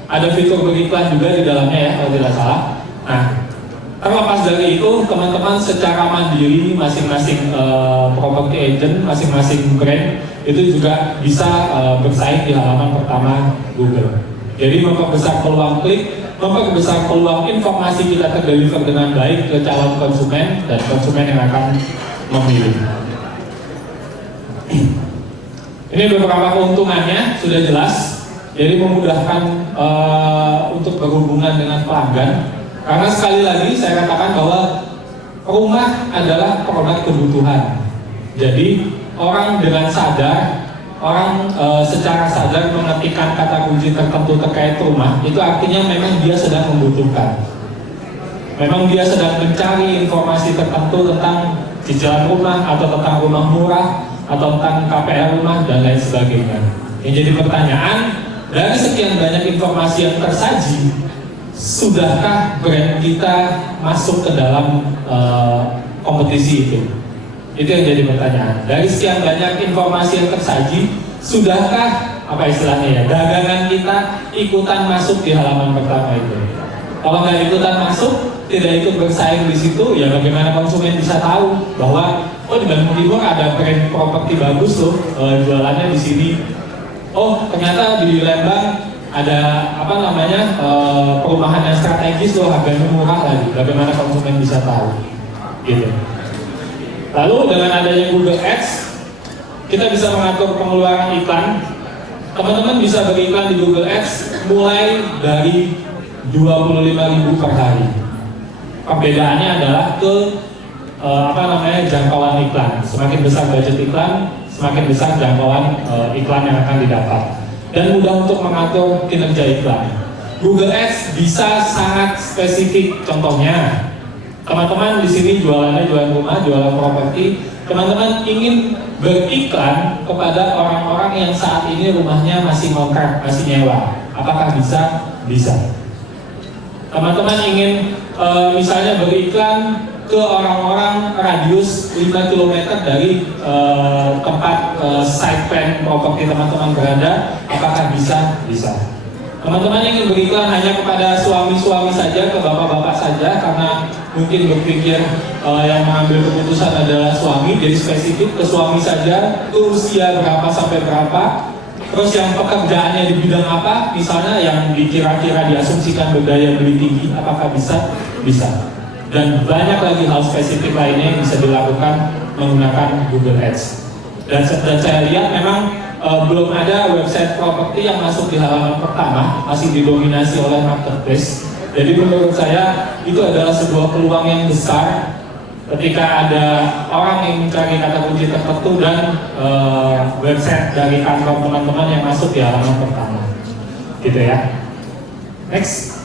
ada fitur beriklan juga di dalamnya ya kalau tidak salah. Nah, terlepas dari itu teman-teman secara mandiri masing-masing property agent, masing-masing brand itu juga bisa bersaing di halaman pertama Google. Jadi memperbesar peluang klik, memperbesar peluang informasi kita terdeliver dengan baik ke calon konsumen dan konsumen yang akan memilih. Ini beberapa keuntungannya sudah jelas. Jadi memudahkan untuk berhubungan dengan pelanggan. Karena sekali lagi saya katakan bahwa rumah adalah produk kebutuhan. Jadi orang dengan sadar, secara sadar mengetikkan kata kunci tertentu terkait rumah, itu artinya memang dia sedang membutuhkan. Memang dia sedang mencari informasi tertentu tentang cicilan rumah atau tentang rumah murah atau tentang KPR rumah dan lain sebagainya. Yang jadi pertanyaan, dari sekian banyak informasi yang tersaji, sudahkah brand kita masuk ke dalam kompetisi itu? Itu yang jadi pertanyaan. Dari sekian banyak informasi yang tersaji, sudahkah dagangan kita ikutan masuk di halaman pertama itu? Kalau nggak ikutan masuk, tidak ikut bersaing di situ, ya bagaimana konsumen bisa tahu bahwa di Bandung Timur ada brand properti bagus loh, jualannya di sini. Oh, ternyata di Lembang ada perumahan yang strategis loh, harganya murah lagi. Bagaimana konsumen bisa tahu? Gitu. Lalu dengan adanya Google Ads, kita bisa mengatur pengeluaran iklan. Teman-teman bisa beriklan di Google Ads mulai dari 25.000 per hari. Perbedaannya adalah jangkauan iklan. Semakin besar budget iklan, semakin besar jangkauan iklan yang akan didapat. Dan mudah untuk mengatur kinerja iklan. Google Ads bisa sangat spesifik. Contohnya, teman-teman di sini jualannya jualan rumah, jualan properti. Teman-teman ingin beriklan kepada orang-orang yang saat ini rumahnya masih ngontrak, masih nyewa. Apakah bisa? Bisa. Teman-teman ingin misalnya beriklan ke orang-orang radius 5 km dari tempat site plan properti teman-teman berada, apakah bisa? Bisa. Teman-teman ingin beriklan hanya kepada suami-suami saja, ke bapak-bapak saja, karena mungkin berpikir yang mengambil keputusan adalah suami, jadi spesifik ke suami saja, ke usia berapa sampai berapa, terus yang pekerjaannya di bidang apa, misalnya yang dikira-kira diasumsikan berdaya beli tinggi, apakah bisa? Bisa. Dan banyak lagi hal spesifik lainnya yang bisa dilakukan menggunakan Google Ads. Dan saya lihat memang belum ada website properti yang masuk di halaman pertama, masih didominasi oleh marketplace. Jadi menurut saya itu adalah sebuah peluang yang besar ketika ada orang yang mencari kata kunci tertentu dan website dari kantor teman-teman yang masuk di halaman pertama. Gitu ya. Next.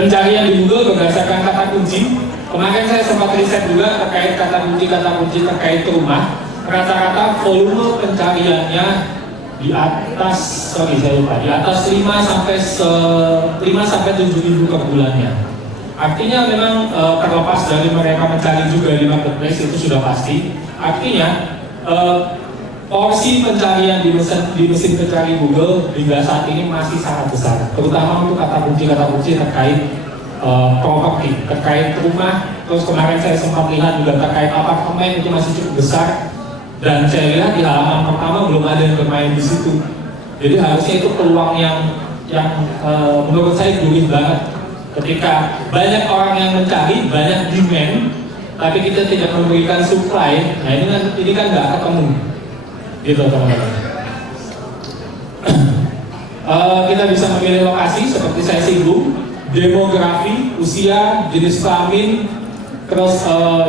Pencarian di Google berdasarkan kata kunci. Kemarin saya sempat riset juga terkait kata kunci terkait rumah. Rata-rata volume pencariannya di atas 5 sampai 7 ribu per bulannya. Artinya memang terlepas dari mereka mencari juga di marketplace, itu sudah pasti. Artinya porsi pencarian di mesin pencari Google hingga saat ini masih sangat besar, terutama untuk kata kunci terkait properti, terkait rumah. Terus kemarin saya sempat lihat juga terkait apartemen, itu masih cukup besar. Dan saya lihat di halaman pertama belum ada yang bermain di situ. Jadi harusnya itu peluang yang menurut saya gurih banget. Ketika banyak orang yang mencari, banyak demand, tapi kita tidak memberikan supply, nah ini kan nggak ketemu, gitu teman-teman. Kita bisa memilih lokasi seperti saya singgung, demografi, usia, jenis kelamin, terus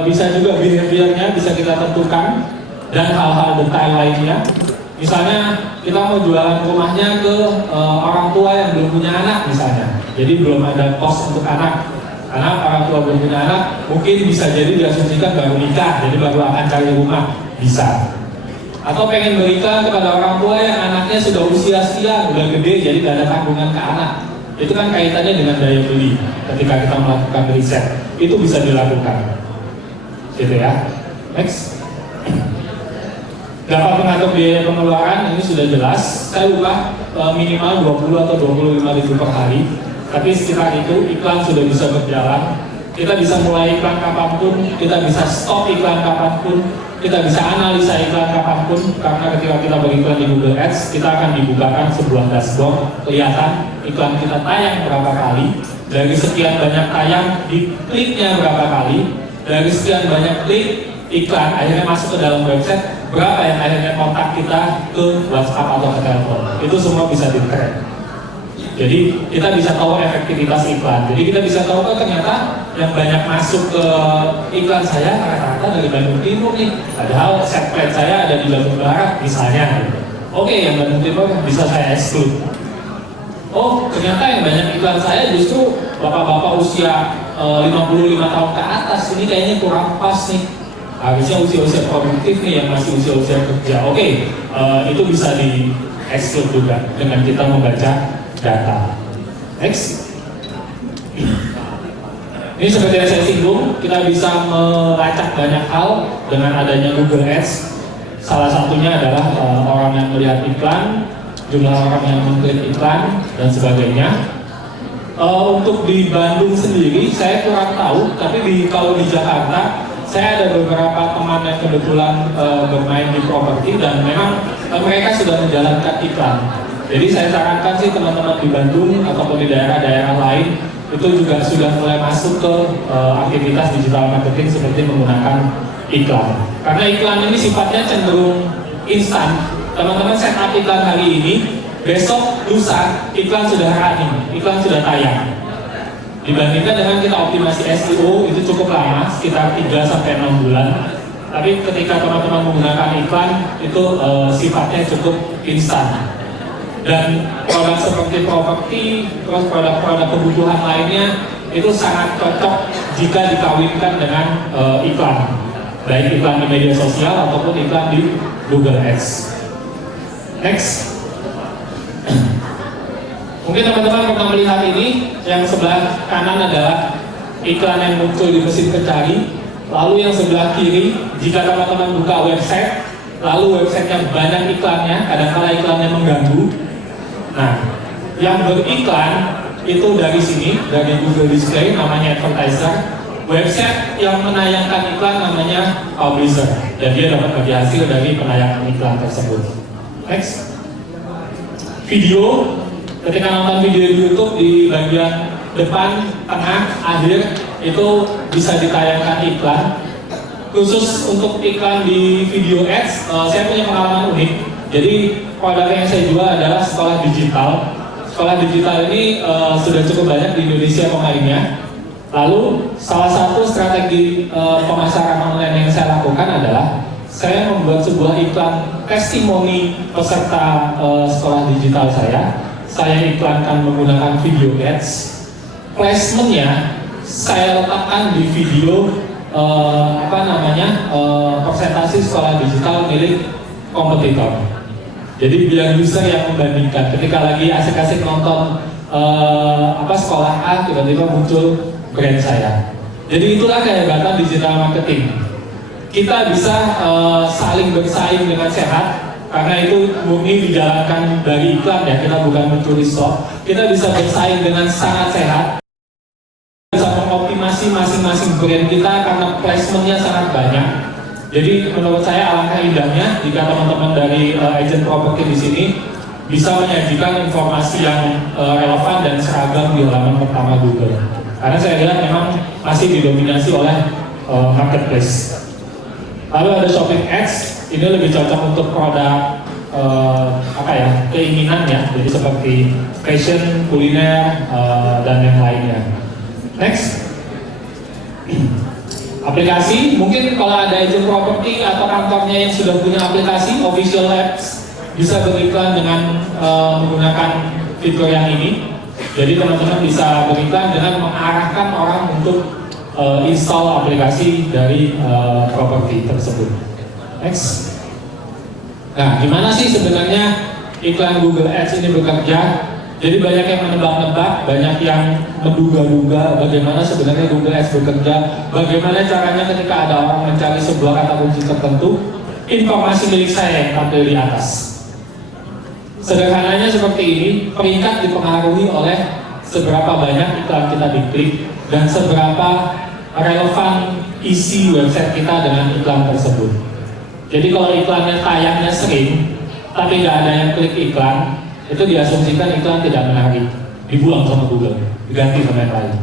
bisa juga behaviornya bisa kita tentukan, dan hal-hal detail lainnya. Misalnya kita mau jualan rumahnya ke orang tua yang belum punya anak misalnya, jadi belum ada kos untuk anak, karena orang tua belum punya anak, mungkin bisa jadi diasumsikan baru nikah, jadi baru akan cari rumah, bisa. Atau pengen berikan kepada orang tua yang anaknya sudah usia sekian, udah gede, jadi tidak ada tanggungan ke anak. Itu kan kaitannya dengan daya beli. Ketika kita melakukan riset, itu bisa dilakukan, gitu ya. Next. Dapat mengatur biaya pengeluaran, ini sudah jelas. Saya ubah minimal 20 atau 25 ribu per hari. Tapi sekitar itu iklan sudah bisa berjalan. Kita bisa mulai iklan kapanpun, kita bisa stop iklan kapanpun, kita bisa analisa iklan kapanpun. Karena ketika kita beriklan di Google Ads, kita akan dibukakan sebuah dashboard, kelihatan iklan kita tayang berapa kali, dari sekian banyak tayang, di kliknya berapa kali, dari sekian banyak klik iklan akhirnya masuk ke dalam website, berapa yang akhirnya kontak kita ke WhatsApp atau ke telepon. Itu semua bisa di-track. Jadi kita bisa tahu efektivitas iklan. Jadi kita bisa tahu ternyata yang banyak masuk ke iklan saya rata-rata dari Bandung Timur nih. Padahal set plan saya ada di Bandung Barat misalnya. Oke, yang Bandung Timur bisa saya exclude. Oh, ternyata yang banyak iklan saya justru bapak-bapak usia 55 tahun ke atas. Ini kayaknya kurang pas nih. Harusnya usia-usia produktif nih yang masih usia-usia kerja. Oke, itu bisa di-exclude juga dengan kita membaca data. Next. Ini seperti yang saya singgung, kita bisa melacak banyak hal dengan adanya Google Ads. Salah satunya adalah orang yang melihat iklan, jumlah orang yang mengklik iklan, dan sebagainya. Untuk di Bandung sendiri, saya kurang tahu, tapi kalau di Jakarta, saya ada beberapa teman yang kebetulan bermain di properti dan memang mereka sudah menjalankan iklan. Jadi saya sarankan sih teman-teman di Bandung ataupun di daerah-daerah lain itu juga sudah mulai masuk ke aktivitas digital marketing seperti menggunakan iklan. Karena iklan ini sifatnya cenderung instan. Teman-teman set up iklan hari ini, besok, lusa, iklan sudah running, iklan sudah tayang. Dibandingkan dengan kita optimasi SEO itu cukup lama, sekitar 3-6 bulan. Tapi ketika teman-teman menggunakan iklan itu sifatnya cukup instan. Dan produk seperti properti, terus produk-produk kebutuhan lainnya itu sangat cocok jika dikawinkan dengan iklan, baik iklan di media sosial ataupun iklan di Google Ads. Next. Mungkin teman-teman pernah melihat ini, yang sebelah kanan adalah iklan yang muncul di mesin pencari, lalu yang sebelah kiri, jika teman-teman buka website, lalu websitenya banyak iklannya, kadang-kala iklannya mengganggu. Nah, yang beriklan itu dari sini, dari Google Display, namanya advertiser. Website yang menayangkan iklan namanya publisher, dan dia dapat bagi hasil dari penayangan iklan tersebut. Next. Video. Ketika nonton video di YouTube, di bagian depan, tengah, akhir itu bisa ditayangkan iklan. Khusus untuk iklan di video ads, saya punya pengalaman unik. Jadi produk yang saya jual adalah sekolah digital. Sekolah digital ini sudah cukup banyak di Indonesia pemainnya. Lalu salah satu strategi pemasaran online yang saya lakukan adalah saya membuat sebuah iklan testimoni peserta sekolah digital saya. Saya iklankan menggunakan video ads. placementnya saya letakkan di video presentasi sekolah digital milik kompetitor. Jadi biar user yang membandingkan ketika lagi asik-asik nonton sekolah A, tiba-tiba muncul brand saya. Jadi itulah kehebatan digital marketing. Kita bisa saling bersaing dengan sehat karena itu murni dijalankan dari iklan ya, kita bukan mencuri stok. Kita bisa bersaing dengan sangat sehat, bisa mengoptimasi masing-masing brand kita karena placementnya sangat banyak. Jadi menurut saya alangkah indahnya jika teman-teman dari agent property di sini bisa menyajikan informasi yang relevan dan seragam di halaman pertama Google. Karena saya lihat memang masih didominasi oleh marketplace. Lalu ada shopping ads, ini lebih cocok untuk produk keinginan ya, jadi seperti fashion, kuliner, dan yang lainnya. Next. Aplikasi, mungkin kalau ada agent property atau kantornya yang sudah punya aplikasi, official apps, bisa beriklan dengan menggunakan fitur yang ini. Jadi teman-teman bisa beriklan dengan mengarahkan orang untuk install aplikasi dari properti tersebut. Next. Nah, gimana sih sebenarnya iklan Google Ads ini bekerja? Jadi banyak yang menebak-nebak, banyak yang menduga-duga bagaimana sebenarnya Google Ads bekerja, bagaimana caranya ketika ada orang mencari sebuah kata kunci tertentu, informasi milik saya yang tampil di atas. Sederhananya seperti ini, peringkat dipengaruhi oleh seberapa banyak iklan kita diklik dan seberapa relevan isi website kita dengan iklan tersebut. Jadi kalau iklannya tayangnya sering, tapi nggak ada yang klik iklan, itu diasumsikan iklan tidak menarik, dibuang sama Google, diganti sama yang lain.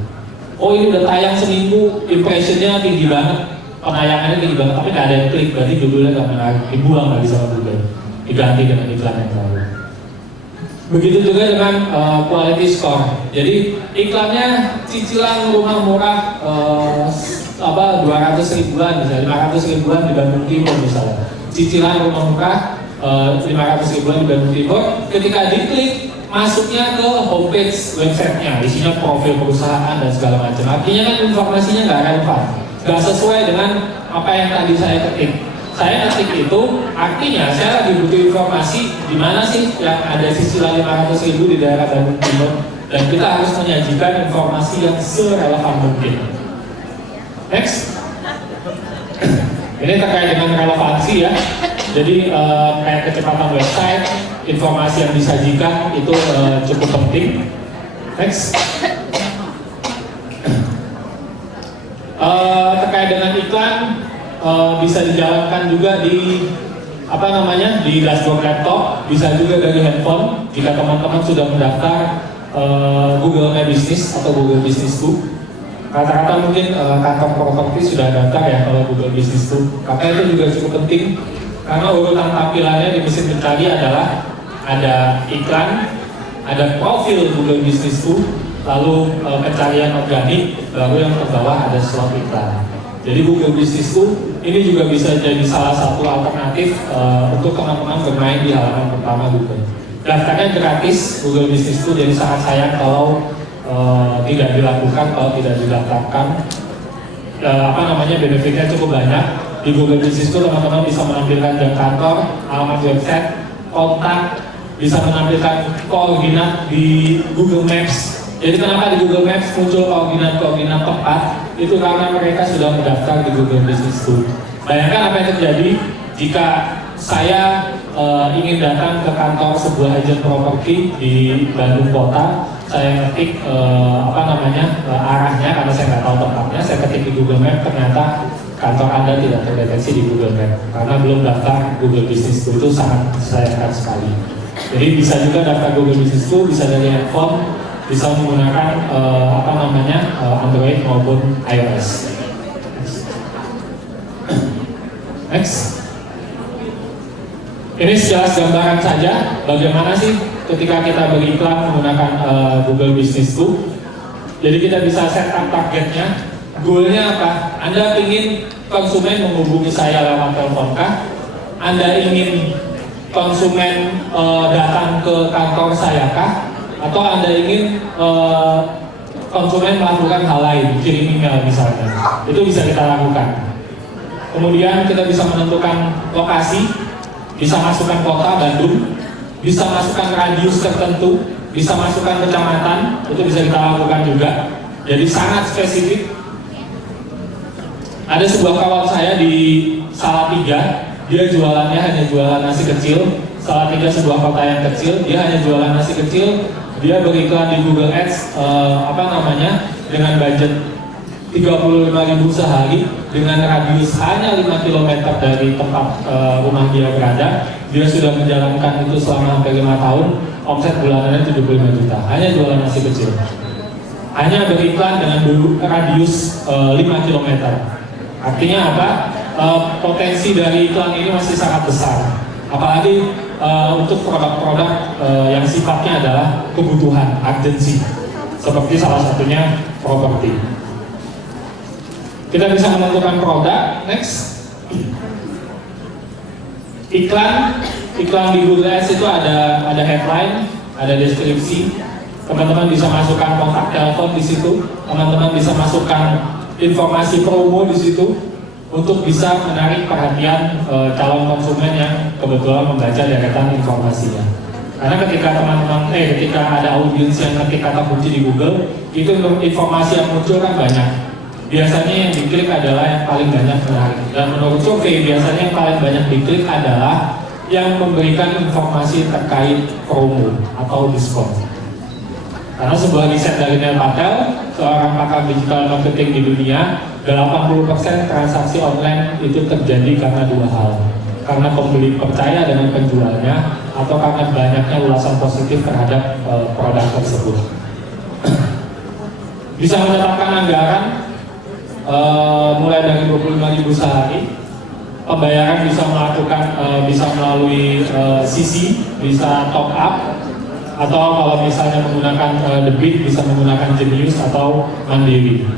Oh ini udah tayang seminggu, impressionnya tinggi banget, penayangannya tinggi banget, tapi nggak ada yang klik, berarti judulnya nggak menarik, dibuang lagi sama Google, diganti dengan iklan yang lain. Begitu juga dengan quality score. Jadi iklannya cicilan rumah murah 200 ribuan misalnya, 500 ribuan di Bandung Timur misalnya. Cicilan rumah murah 500 ribuan di Bandung Timur, ketika diklik masuknya ke homepage websitenya, isinya profil perusahaan dan segala macam. Artinya kan informasinya nggak relevan, nggak sesuai dengan apa yang tadi saya ketik. Saya ketik itu artinya saya lagi butuh informasi di mana sih yang ada cicilan 500 ribu di daerah Bandung Timur, dan kita harus menyajikan informasi yang serelevan mungkin. Next. Ini terkait dengan relevansi ya. Jadi kayak kecepatan website, informasi yang disajikan itu cukup penting. Next. Terkait dengan iklan bisa dijalankan juga di di dashboard laptop, bisa juga dari handphone jika teman-teman sudah mendaftar Google My Business atau Google Business Book. Rata-rata mungkin kantor properti sudah daftar ya kalau Google Business Book. Karena itu juga cukup penting karena urutan tampilannya di mesin pencari adalah ada iklan, ada profil Google Business Book, lalu pencarian organik, baru yang ke bawah ada slot iklan. Jadi Google Business Book ini juga bisa jadi salah satu alternatif untuk teman-teman bermain di halaman pertama Google. Daftarnya gratis Google Business Book, jadi sangat sayang kalau tidak dilakukan, kalau tidak didaftarkan. Benefitnya cukup banyak. Di Google Business Book teman-teman bisa menampilkan jam kantor, alamat website, kontak, bisa menampilkan koordinat di Google Maps. Jadi kenapa di Google Maps muncul koordinat-koordinat tempat? Itu karena mereka sudah mendaftar di Google Business Book. Bayangkan apa yang terjadi jika saya ingin datang ke kantor sebuah agent properti di Bandung Kota. Saya ketik arahnya karena saya nggak tahu tempatnya. Saya ketik di Google Maps, ternyata kantor Anda tidak terdeteksi di Google Maps karena belum daftar Google Business Book. Itu sangat disayangkan sekali. Jadi bisa juga daftar Google Business Book, bisa dari handphone, bisa menggunakan Android maupun iOS. Next. Ini sejelas gambaran saja bagaimana sih ketika kita beriklan menggunakan Google Business Book. Jadi kita bisa set up targetnya, goalnya apa? Anda ingin konsumen menghubungi saya lewat telepon kah? Anda ingin konsumen datang ke kantor saya kah? Atau Anda ingin konsumen melakukan hal lain, kirim email misalnya, itu bisa kita lakukan. Kemudian kita bisa menentukan lokasi, bisa masukkan kota Bandung, bisa masukkan radius tertentu, bisa masukkan kecamatan, itu bisa kita lakukan juga. Jadi sangat spesifik. Ada sebuah kawan saya di Salatiga, dia jualannya hanya jualan nasi kecil. Salatiga sebuah kota yang kecil, dia hanya jualan nasi kecil. Dia beriklan di Google Ads dengan budget 35.000 sehari dengan radius hanya 5 km dari tempat rumah dia berada. Dia sudah menjalankan itu selama hampir 5 tahun, omset bulanannya 75 juta, hanya jualan nasi kecil. Hanya beriklan dengan radius 5 km. Artinya apa? Potensi dari iklan ini masih sangat besar. Apalagi untuk produk-produk yang sifatnya adalah kebutuhan, urgency, seperti salah satunya properti. Kita bisa menentukan produk. Next. Iklan di Google Ads itu ada headline, ada deskripsi. Teman-teman bisa masukkan kontak telepon di situ. Teman-teman bisa masukkan informasi promo di situ untuk bisa menarik perhatian calon konsumen yang kebetulan membaca deretan informasinya. Karena ketika ketika ada audiens yang ngetik kata kunci di Google, itu informasi yang muncul kan banyak. Biasanya yang diklik adalah yang paling banyak menarik. Dan menurut survei biasanya yang paling banyak diklik adalah yang memberikan informasi terkait promo atau diskon. Karena sebuah riset dari Neil Patel, seorang pakar digital marketing di dunia, 80% transaksi online itu terjadi karena dua hal. Karena pembeli percaya dengan penjualnya, atau karena banyaknya ulasan positif terhadap produk tersebut. Bisa menetapkan anggaran mulai dari 25.000 sehari. Pembayaran bisa melalui CC, bisa top up, atau kalau misalnya menggunakan debit bisa menggunakan Genius atau Mandiri.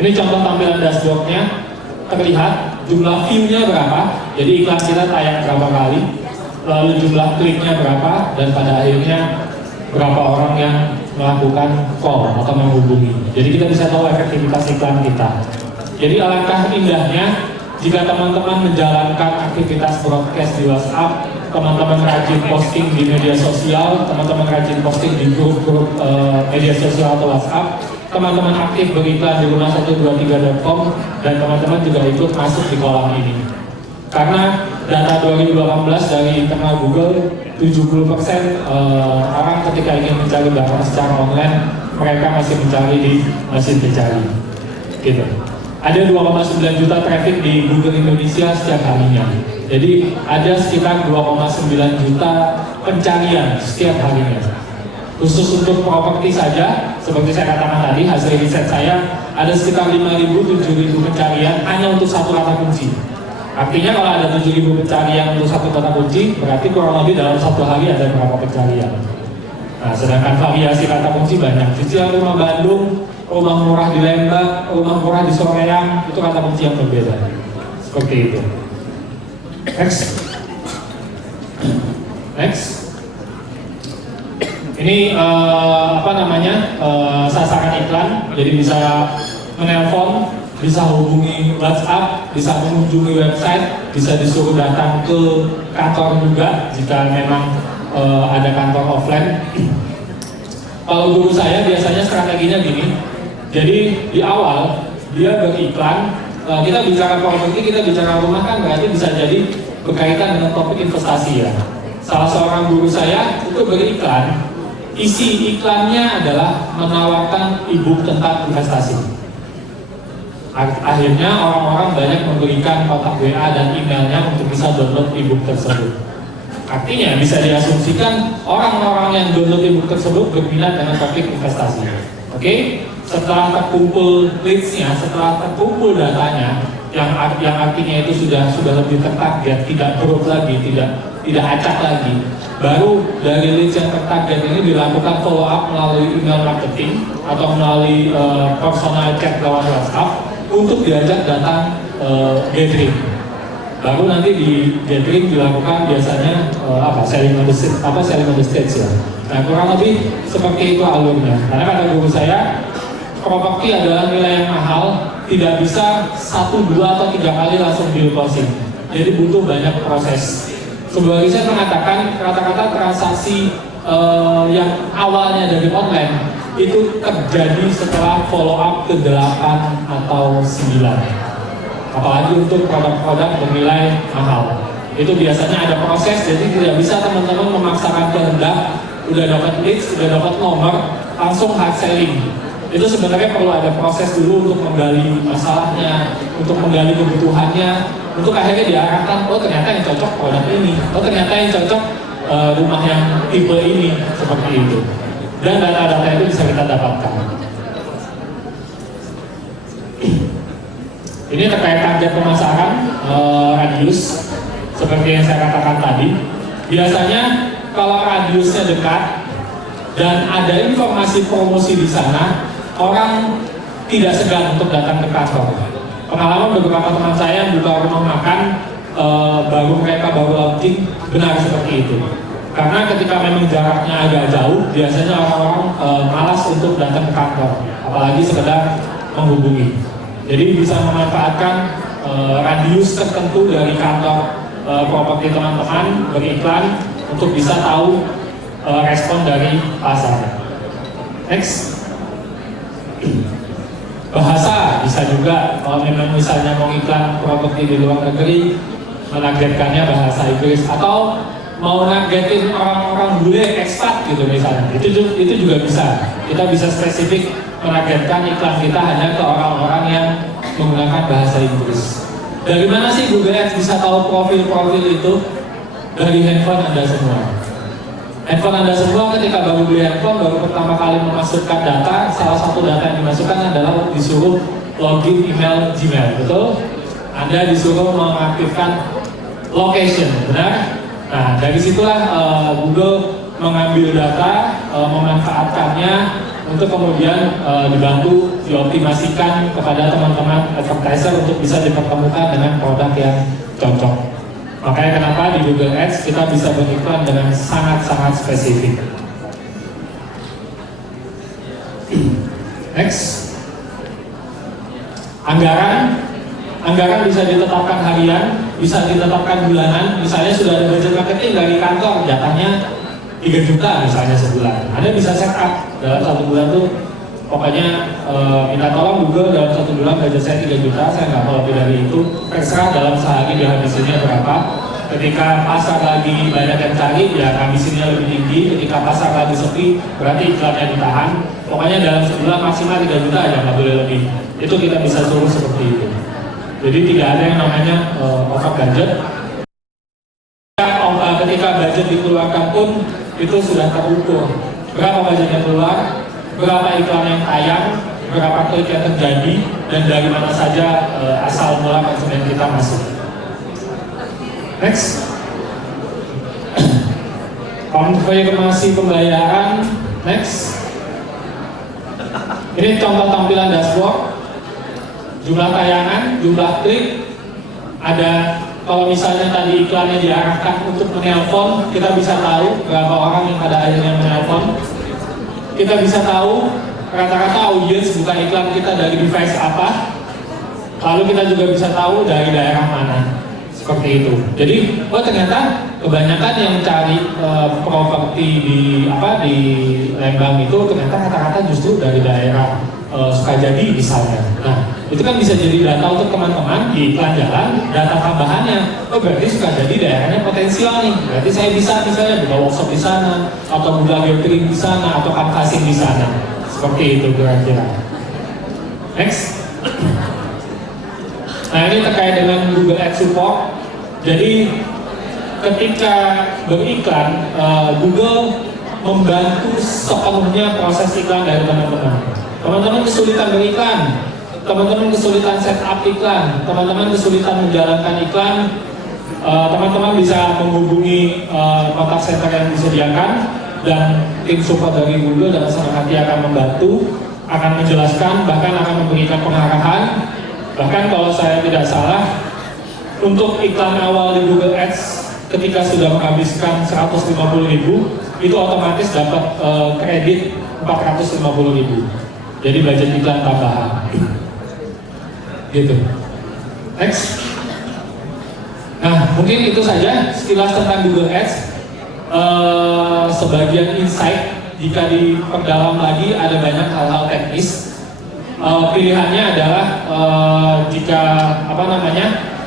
Ini contoh tampilan dashboardnya, terlihat jumlah view-nya berapa, jadi iklan kita tayang berapa kali, lalu jumlah kliknya berapa, dan pada akhirnya berapa orang yang melakukan call atau menghubungi. Jadi kita bisa tahu efektivitas iklan kita. Jadi alangkah indahnya jika teman-teman menjalankan aktivitas broadcast di WhatsApp, teman-teman rajin posting di media sosial, teman-teman rajin posting di grup-grup media sosial atau WhatsApp, teman-teman aktif beriklan di rumah123.com, dan teman-teman juga ikut masuk di kolam ini. Karena data 2018 dari internal Google, 70% orang ketika ingin mencari barang secara online, mereka masih mencari di mesin pencari. Gitu. Ada 2,9 juta traffic di Google Indonesia setiap harinya. Jadi ada sekitar 2,9 juta pencarian setiap harinya. Khusus untuk properti saja, seperti saya katakan tadi, hasil riset saya ada sekitar 5.000-7.000 pencarian hanya untuk satu kata kunci. Artinya kalau ada 7.000 pencarian untuk satu kata kunci, berarti kurang lebih dalam satu hari ada berapa pencarian. Nah, sedangkan variasi kata kunci banyak. Cicilan rumah Bandung, rumah murah di Lembang, rumah murah di Soreang, itu kata kunci yang berbeda. Seperti itu. Next. Ini sasaran iklan. Jadi bisa menelpon, bisa hubungi WhatsApp, bisa mengunjungi website, bisa disuruh datang ke kantor juga jika memang ada kantor offline. Kalau guru saya biasanya strateginya gini. Jadi di awal dia beriklan, kita bicara properti, kita bicara rumah kan berarti bisa jadi berkaitan dengan topik investasi ya. Salah seorang guru saya itu beriklan, isi iklannya adalah menawarkan e-book tentang investasi. Akhirnya orang-orang banyak memberikan kontak WA dan emailnya untuk bisa download e-book tersebut. Artinya bisa diasumsikan orang-orang yang download e-book tersebut berminat dengan topik investasi. Oke? Setelah terkumpul leads-nya, setelah terkumpul datanya, yang artinya itu sudah lebih tertarget, tidak buruk lagi, tidak acak lagi. Baru dari leads yang tertarget ini dilakukan follow up melalui email marketing atau melalui personal chat lewat WhatsApp untuk diajak datang gathering. Baru nanti di gathering dilakukan biasanya selling on the stage ya. Nah kurang lebih seperti itu alurnya. Karena kata guru saya, properti adalah nilai yang mahal, tidak bisa 1, 2, atau 3 kali langsung deal closing. Jadi butuh banyak proses. Sebuah riset mengatakan rata-rata transaksi yang awalnya dari online itu terjadi setelah follow up ke 8 atau 9. Apalagi untuk produk-produk bernilai mahal. Itu biasanya ada proses, jadi tidak bisa teman-teman memaksakan kehendak, udah dapat leads, udah dapat nomor, langsung hard selling. Itu sebenarnya perlu ada proses dulu untuk menggali masalahnya, untuk menggali kebutuhannya, untuk akhirnya diarahkan, oh ternyata yang cocok produk ini, oh ternyata yang cocok rumah yang tipe ini, seperti itu. Dan data-data itu bisa kita dapatkan. Ini terkait target pemasaran, radius, seperti yang saya katakan tadi. Biasanya kalau radiusnya dekat dan ada informasi promosi di sana, orang tidak segan untuk datang ke kantor. Pengalaman beberapa teman saya yang buka rumah makan, mereka baru launching, benar seperti itu. Karena ketika memang jaraknya agak jauh, biasanya orang-orang malas untuk datang ke kantor, apalagi sekedar menghubungi. Jadi bisa memanfaatkan radius tertentu dari kantor properti teman-teman, beriklan untuk bisa tahu respon dari pasar. Next. Bahasa bisa juga, kalau memang misalnya mau iklan properti di luar negeri, menargetkannya bahasa Inggris, atau mau nargetin orang-orang bule ekspat gitu misalnya, itu juga bisa. Kita bisa spesifik menargetkan iklan kita hanya ke orang-orang yang menggunakan bahasa Inggris. Dari mana sih Google Ads bisa tahu profil-profil itu? Dari handphone Anda semua. Handphone Anda semua ketika baru beli handphone, baru pertama kali memasukkan data, salah satu data yang dimasukkan adalah disuruh login email Gmail, betul? Anda disuruh mengaktifkan location, benar? Nah, dari situlah Google mengambil data, memanfaatkannya untuk kemudian dibantu dioptimasikan kepada teman-teman advertiser untuk bisa dipertemukan dengan produk yang cocok. Makanya kenapa di Google Ads kita bisa beriklan dengan sangat-sangat spesifik. Next. Anggaran bisa ditetapkan harian, bisa ditetapkan bulanan. Misalnya sudah ada budget marketing dari kantor, jatahnya 3 juta misalnya sebulan. Anda bisa set up dalam 1 bulan tuh, pokoknya minta tolong Google dalam 1 bulan budget saya 3 juta, saya nggak mau lebih dari itu. Terserah dalam sehari dihabisinnya berapa. Ketika pasar lagi banyak yang cari, ya habisinnya lebih tinggi. Ketika pasar lagi sepi, berarti iklannya ditahan. Pokoknya dalam sebulan maksimal 3 juta aja, nggak boleh lebih. Itu kita bisa suruh seperti itu. Jadi tidak ada yang namanya over budget. Ketika budget dikeluarkan pun itu sudah terukur. Berapa budget yang keluar, berapa iklan yang tayang, berapa klik yang terjadi, dan dari mana saja asal mula konsumen kita masuk. Next. Konfirmasi pembayaran. Next. Ini contoh tampilan dashboard. Jumlah tayangan, jumlah klik. Ada, kalau misalnya tadi iklannya diarahkan untuk menelpon, kita bisa tahu berapa orang yang pada akhirnya menelpon. Kita bisa tahu rata-rata audiens buka iklan kita dari device apa. Lalu kita juga bisa tahu dari daerah mana. Seperti itu. Jadi, ternyata kebanyakan yang cari properti di Lembang itu ternyata rata-rata justru dari daerah Sukajadi misalnya. Nah, itu kan bisa jadi data untuk teman-teman di iklan jalan, data tambahannya. Berarti Sukajadi daerahnya potensial nih. Berarti saya bisa misalnya buka workshop di sana, atau buka gathering di sana, atau canvassing di sana. Seperti itu kira-kira. Next. Nah, ini terkait dengan Google Ads Support. Jadi ketika beriklan, Google membantu sepenuhnya proses iklan dari teman-teman. Teman-teman kesulitan beriklan, teman-teman kesulitan setup iklan, teman-teman kesulitan menjalankan iklan, teman-teman bisa menghubungi kontak center yang disediakan, dan tim support dari Google dengan senang hati akan membantu, akan menjelaskan, bahkan akan memberikan pengarahan. Bahkan kalau saya tidak salah, untuk iklan awal di Google Ads ketika sudah menghabiskan 150.000, itu otomatis dapat kredit 450.000. Jadi budget iklan tambahan. Gitu. Next. Nah, mungkin itu saja sekilas tentang Google Ads. Sebagian insight, jika diperdalam lagi ada banyak hal-hal teknis. Pilihannya adalah jika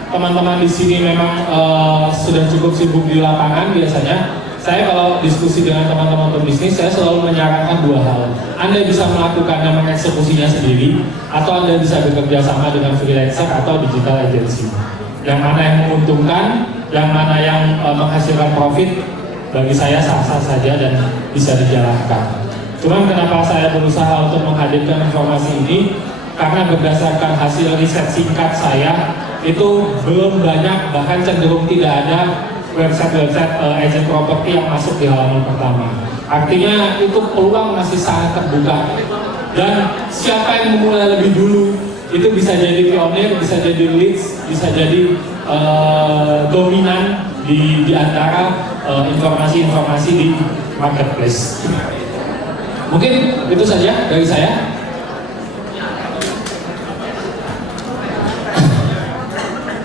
teman-teman di sini memang sudah cukup sibuk di lapangan, biasanya saya kalau diskusi dengan teman-teman pebisnis, saya selalu menyarankan dua hal. Anda bisa melakukannya, mengeksekusinya sendiri, atau Anda bisa bekerja sama dengan freelancer atau digital agency. Yang mana yang menguntungkan, yang mana yang menghasilkan profit, bagi saya sah-sah saja dan bisa dijalankan. Cuman kenapa saya berusaha untuk menghadirkan informasi ini? Karena berdasarkan hasil riset singkat saya, itu belum banyak, bahkan cenderung tidak ada website agent properti yang masuk di halaman pertama. Artinya itu peluang masih sangat terbuka. Dan siapa yang memulai lebih dulu, itu bisa jadi pionir, bisa jadi leads, bisa jadi dominan di antara informasi-informasi di marketplace. Mungkin itu saja dari saya.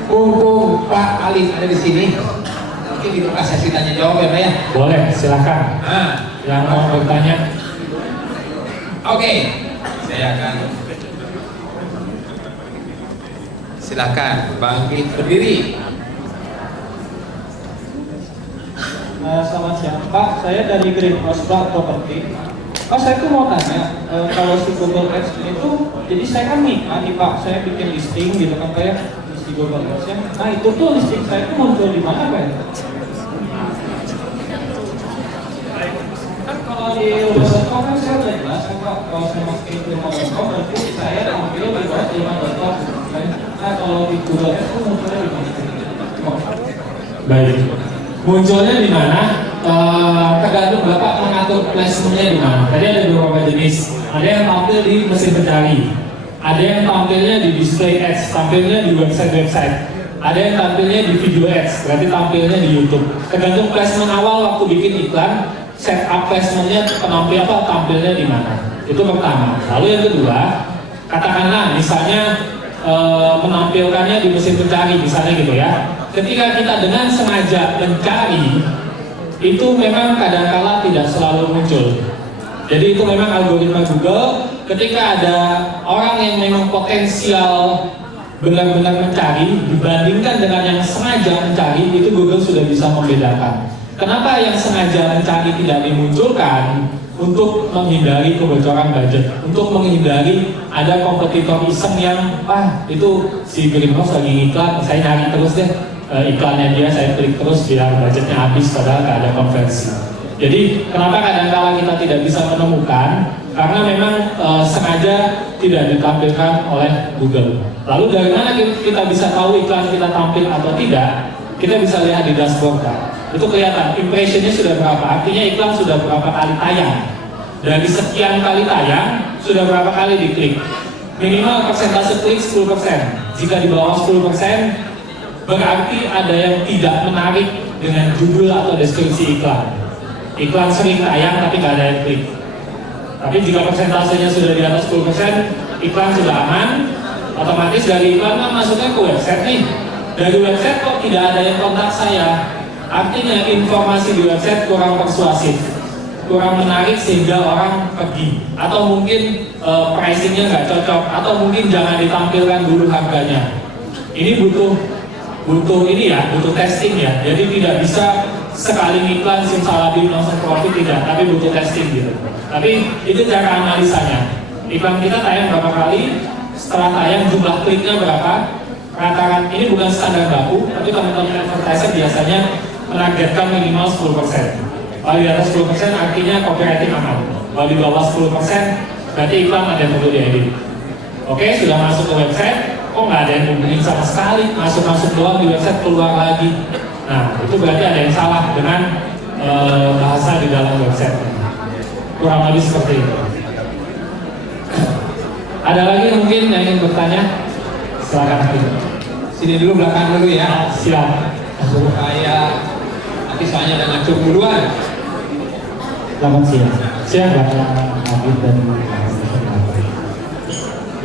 Mumpung Pak Alif ada di sini, mungkin dibuka sesi tanya jawab ya Pak ya? Boleh, silakan. Yang mau bertanya. Oke, saya akan silakan bangkit berdiri. Selamat siang Pak, saya dari Green Prospect Property. Pak, saya tuh mau tanya, kalau si Google Ads itu, jadi saya kan nih Pak, saya bikin listing gitu kan kayak di Google Ads ya. Nah itu tuh listing saya tuh muncul di mana Pak? Kan kalau di website.com kan saya udah jelas Pak, kalau saya masukin ke website.com berarti saya tampil di bawah 5.com. Nah kalau di Google Ads tuh munculnya di mana? Baik. Munculnya di mana? Tergantung Bapak mengatur placementnya di mana. Tadi ada beberapa jenis. Ada yang tampil di mesin pencari, ada yang tampilnya di display ads, tampilnya di website-website, ada yang tampilnya di video ads, berarti tampilnya di YouTube. Tergantung placement awal waktu bikin iklan, setup placementnya tampilnya di mana. Itu pertama. Lalu yang kedua, katakanlah misalnya menampilkannya di mesin pencari, misalnya gitu ya. Ketika kita dengan sengaja mencari, itu memang kadang-kala tidak selalu muncul. Jadi itu memang algoritma Google. Ketika ada orang yang memang potensial benar-benar mencari dibandingkan dengan yang sengaja mencari, itu Google sudah bisa membedakan. Kenapa yang sengaja mencari tidak dimunculkan? Untuk menghindari kebocoran budget, untuk menghindari ada kompetitor iseng yang itu si Greenhouse lagi ngiklan, saya nyari terus deh iklannya dia, saya klik terus biar budgetnya habis padahal nggak ada konversi. Jadi kenapa kadang-kala kita tidak bisa menemukan? Karena memang sengaja tidak ditampilkan oleh Google. Lalu dari mana kita bisa tahu iklan kita tampil atau tidak? Kita bisa lihat di dashboard Pak. Itu kelihatan impressionnya sudah berapa, artinya iklan sudah berapa kali tayang. Dari sekian kali tayang sudah berapa kali diklik. Minimal persentase klik 10%. Jika di bawah 10%, berarti ada yang tidak menarik dengan judul atau deskripsi iklan. Iklan sering tayang tapi nggak ada yang klik. Tapi jika persentasenya sudah di atas 10%, iklan sudah aman. Otomatis dari iklan kan masuknya ke website nih. Dari website kok tidak ada yang kontak saya, artinya informasi di website kurang persuasif, kurang menarik sehingga orang pergi. Atau mungkin pricingnya nggak cocok, atau mungkin jangan ditampilkan dulu harganya. Ini butuh testing ya. Jadi tidak bisa sekali iklan simsalabim langsung profit, tidak, tapi butuh testing gitu. Tapi itu cara analisanya. Iklan kita tayang berapa kali, setelah tayang jumlah kliknya berapa, rata-rata ini bukan standar baku, tapi teman-teman advertiser biasanya menargetkan minimal 10%. Kalau di atas 10% artinya copywriting aman. Kalau di bawah 10% berarti iklan ada yang perlu diedit. Oke, sudah masuk ke website, kok nggak ada yang hubungin sama sekali, masuk doang di website, keluar lagi. Nah, itu berarti ada yang salah dengan bahasa di dalam website. Kurang lebih seperti itu. Ada lagi mungkin yang ingin bertanya? Silakan. Sini dulu, belakang dulu ya. Silakan. Supaya nanti soalnya ada ngacung duluan. Selamat siang. Siap, Pak. Habib dan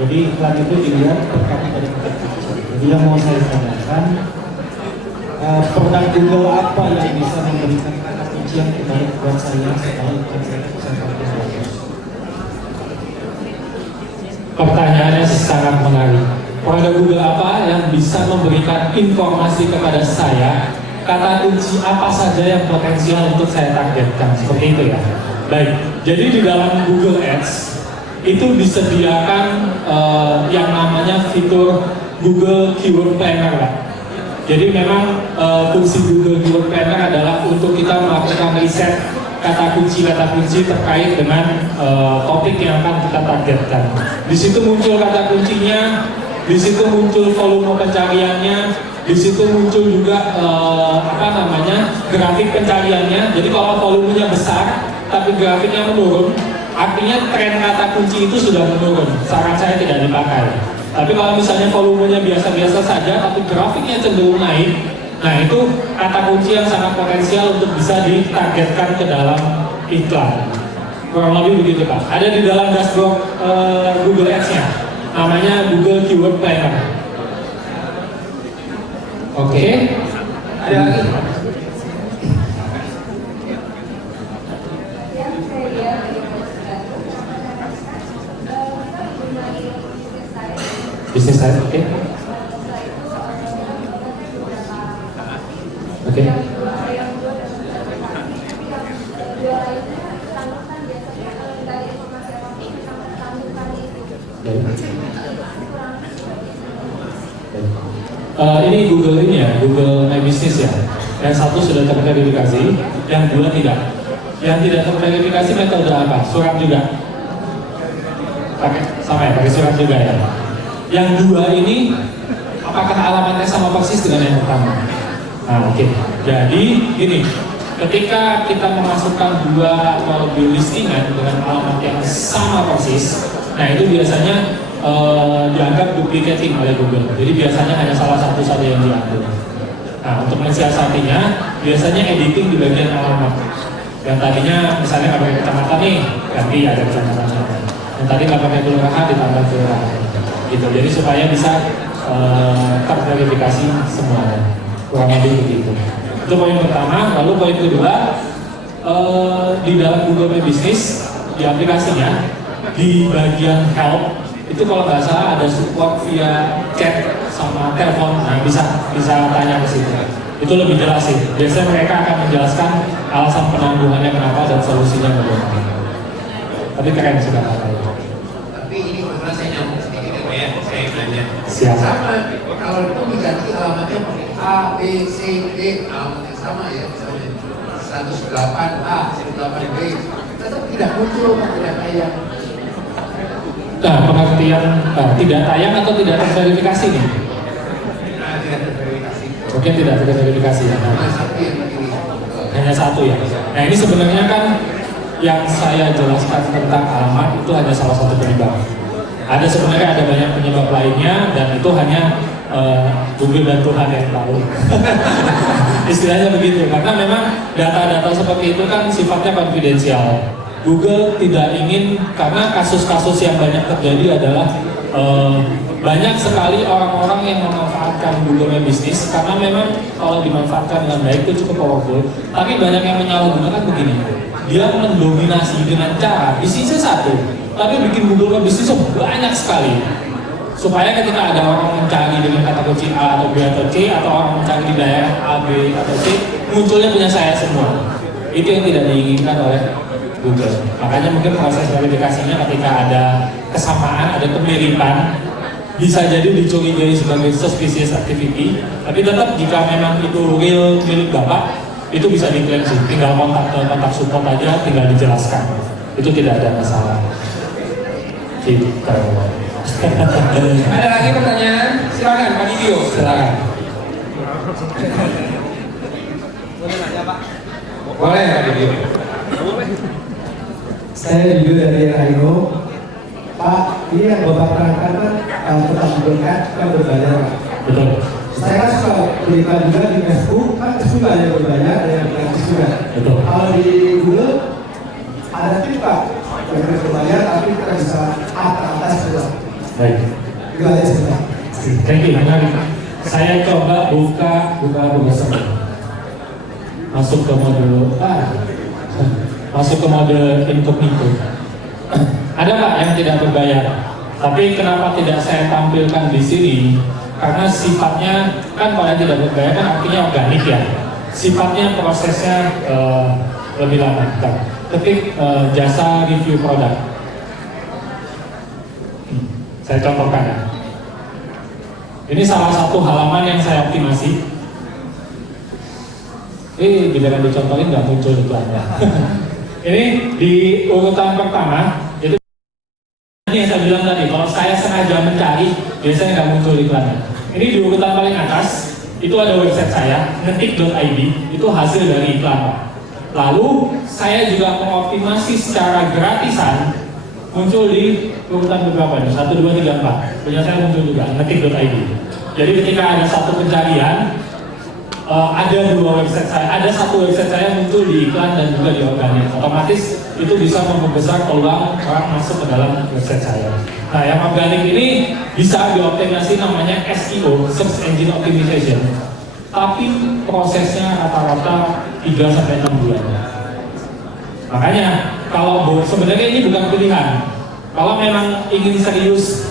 Jadi iklan itu dilihat berkaitan dari kata kunci. Jadi yang mau saya tanyakan, produk Google apa yang bisa memberikan kata kunci yang terbaik buat saya setelah iklan saya pakai bagus? Pertanyaannya sangat menarik. Produk Google apa yang bisa memberikan informasi kepada saya, kata kunci apa saja yang potensial untuk saya targetkan, seperti itu ya. Baik, jadi di dalam Google Ads itu disediakan yang namanya fitur Google Keyword Planner, Pak. Jadi memang fungsi Google Keyword Planner adalah untuk kita melakukan riset kata kunci terkait dengan topik yang akan kita targetkan. Di situ muncul kata kuncinya, di situ muncul volume pencariannya, di situ muncul juga grafik pencariannya. Jadi kalau volumenya besar tapi grafiknya menurun, artinya tren kata kunci itu sudah menurun. Saran saya tidak dipakai. Tapi kalau misalnya volumenya biasa-biasa saja tapi grafiknya cenderung naik, nah itu kata kunci yang sangat potensial untuk bisa ditargetkan ke dalam iklan. Kurang lebih begitu Pak. Ada di dalam dashboard Google Ads-nya, namanya Google Keyword Planner. Oke. Ada lagi? Bisnis saya, oke. Oke. Ini Google ini ya, Google My Business ya. Yang satu sudah terverifikasi, yang dua tidak. Yang tidak terverifikasi metode apa? Surat juga. Pakai sama ya, pakai surat juga ya. Yang dua ini apakah alamatnya sama persis dengan yang pertama? Nah, oke. Jadi gini, ketika kita memasukkan dua atau lebih listingan dengan alamat yang sama persis, nah itu biasanya dianggap duplicating oleh Google. Jadi biasanya hanya salah satu saja yang diambil. Nah, untuk mensiasatinya, biasanya editing di bagian alamat. Yang tadinya misalnya nggak pakai kecamatan nih, ganti ada kecamatannya. Yang tadi nggak pakai kelurahan ditambah kelurahan. Gitu. Jadi supaya bisa terverifikasi semuanya. Kurang lebih begitu. Itu poin pertama. Lalu poin kedua, di dalam Google My Business di aplikasinya di bagian help itu kalau nggak salah ada support via chat sama telepon. Nah bisa tanya ke situ. Itu lebih jelas sih. Biasanya mereka akan menjelaskan alasan penangguhannya kenapa dan solusinya bagaimana. Tapi keren sudah pakai. Tapi ini kebetulan saya nyambung sedikit ya, saya nanya. Siap. Sama, kalau itu diganti alamatnya pakai A, B, C, D, alamat yang sama ya, misalnya 108A, 108B, tetap tidak muncul, tidak tayang. Nah, pengertian tidak tayang atau tidak terverifikasi nih? Nah, tidak terverifikasi. Mungkin tidak terverifikasi ya. Cuma satu yang begini. Hanya satu ya. Nah ini sebenarnya kan yang saya jelaskan tentang alamat itu hanya salah satu penyebab. Ada sebenarnya ada banyak penyebab lainnya dan itu hanya Google dan Tuhan yang tahu. Istilahnya begitu karena memang data-data seperti itu kan sifatnya konfidensial. Google tidak ingin karena kasus-kasus yang banyak terjadi adalah banyak sekali orang-orang yang memanfaatkan Google My Business karena memang kalau dimanfaatkan dengan baik itu cukup powerful. Tapi banyak yang menyalahgunakan begini. Dia mendominasi dengan cara bisnisnya satu, tapi bikin Google My Business banyak sekali. Supaya ketika ada orang mencari dengan kata kunci A atau B atau C atau orang mencari di daerah A, B atau C, munculnya punya saya semua. Itu yang tidak diinginkan oleh Google. Makanya mungkin proses verifikasinya ketika ada kesamaan, ada kemiripan, bisa jadi dicurigai sebagai suspicious activity. Tapi tetap jika memang itu real milik Bapak, itu bisa diklaim sih. Tinggal kontak support aja, tinggal dijelaskan. Itu tidak ada masalah. Gitu. Ada lagi pertanyaan? Silakan Pak Didio. Silakan. Boleh Pak Didio. Saya juga dari Raino. Pak, ini yang Bapak terangkan kan tentang Google Ads kan berbayar. Betul. Saya kan suka berikan juga di Facebook, kan juga ada yang berbayar, ada yang gratis juga. Betul. Kalau di Google ada tip Pak, yang berbayar tapi kita bisa atas juga. Baik. Itu aja sebentar. Thank you. Menarik. Saya coba buka bersama. Masuk ke mode incognito. Ada Pak yang tidak berbayar, tapi kenapa tidak saya tampilkan di sini? Karena sifatnya kan kalau yang tidak berbayar kan artinya organik ya. Sifatnya prosesnya lebih lama. Ketik jasa review produk. Saya contohkan ya. Ini salah satu halaman yang saya optimasi. Giliran dicontohin nggak muncul iklannya. Ini di urutan pertama, itu ini yang saya bilang tadi, kalau saya sengaja mencari, biasanya nggak muncul iklannya. Ini di urutan paling atas, itu ada website saya, ngetik.id, itu hasil dari iklan. Lalu, saya juga mengoptimasi secara gratisan, muncul di urutan beberapa nih, 1, 2, 3, 4. Punya saya muncul juga, ngetik.id. Jadi ketika ada satu pencarian, ada 2 website saya, ada 1 website saya muncul di iklan dan juga di organik. Otomatis itu bisa membesar peluang orang masuk ke dalam website saya. Nah, yang organik ini bisa dioptimasi namanya SEO, Search Engine Optimization. Tapi prosesnya rata-rata 3-6 bulan. Makanya kalau sebenarnya ini bukan pilihan. Kalau memang ingin serius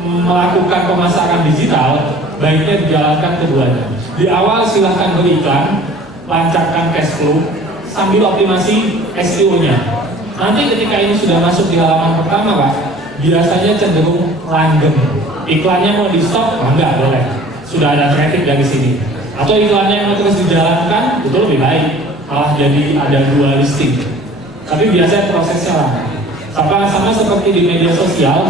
melakukan pemasaran digital, baiknya dijalankan keduanya. Di awal silahkan beriklan, lancarkan cash flow, sambil optimasi SEO-nya. Nanti ketika ini sudah masuk di halaman pertama Pak, biasanya cenderung langgeng. Iklannya mau di stop, enggak boleh. Sudah ada traffic dari sini. Atau iklannya mau terus dijalankan, itu lebih baik. Malah jadi ada 2 listing. Tapi biasanya prosesnya lama. Sama seperti di media sosial,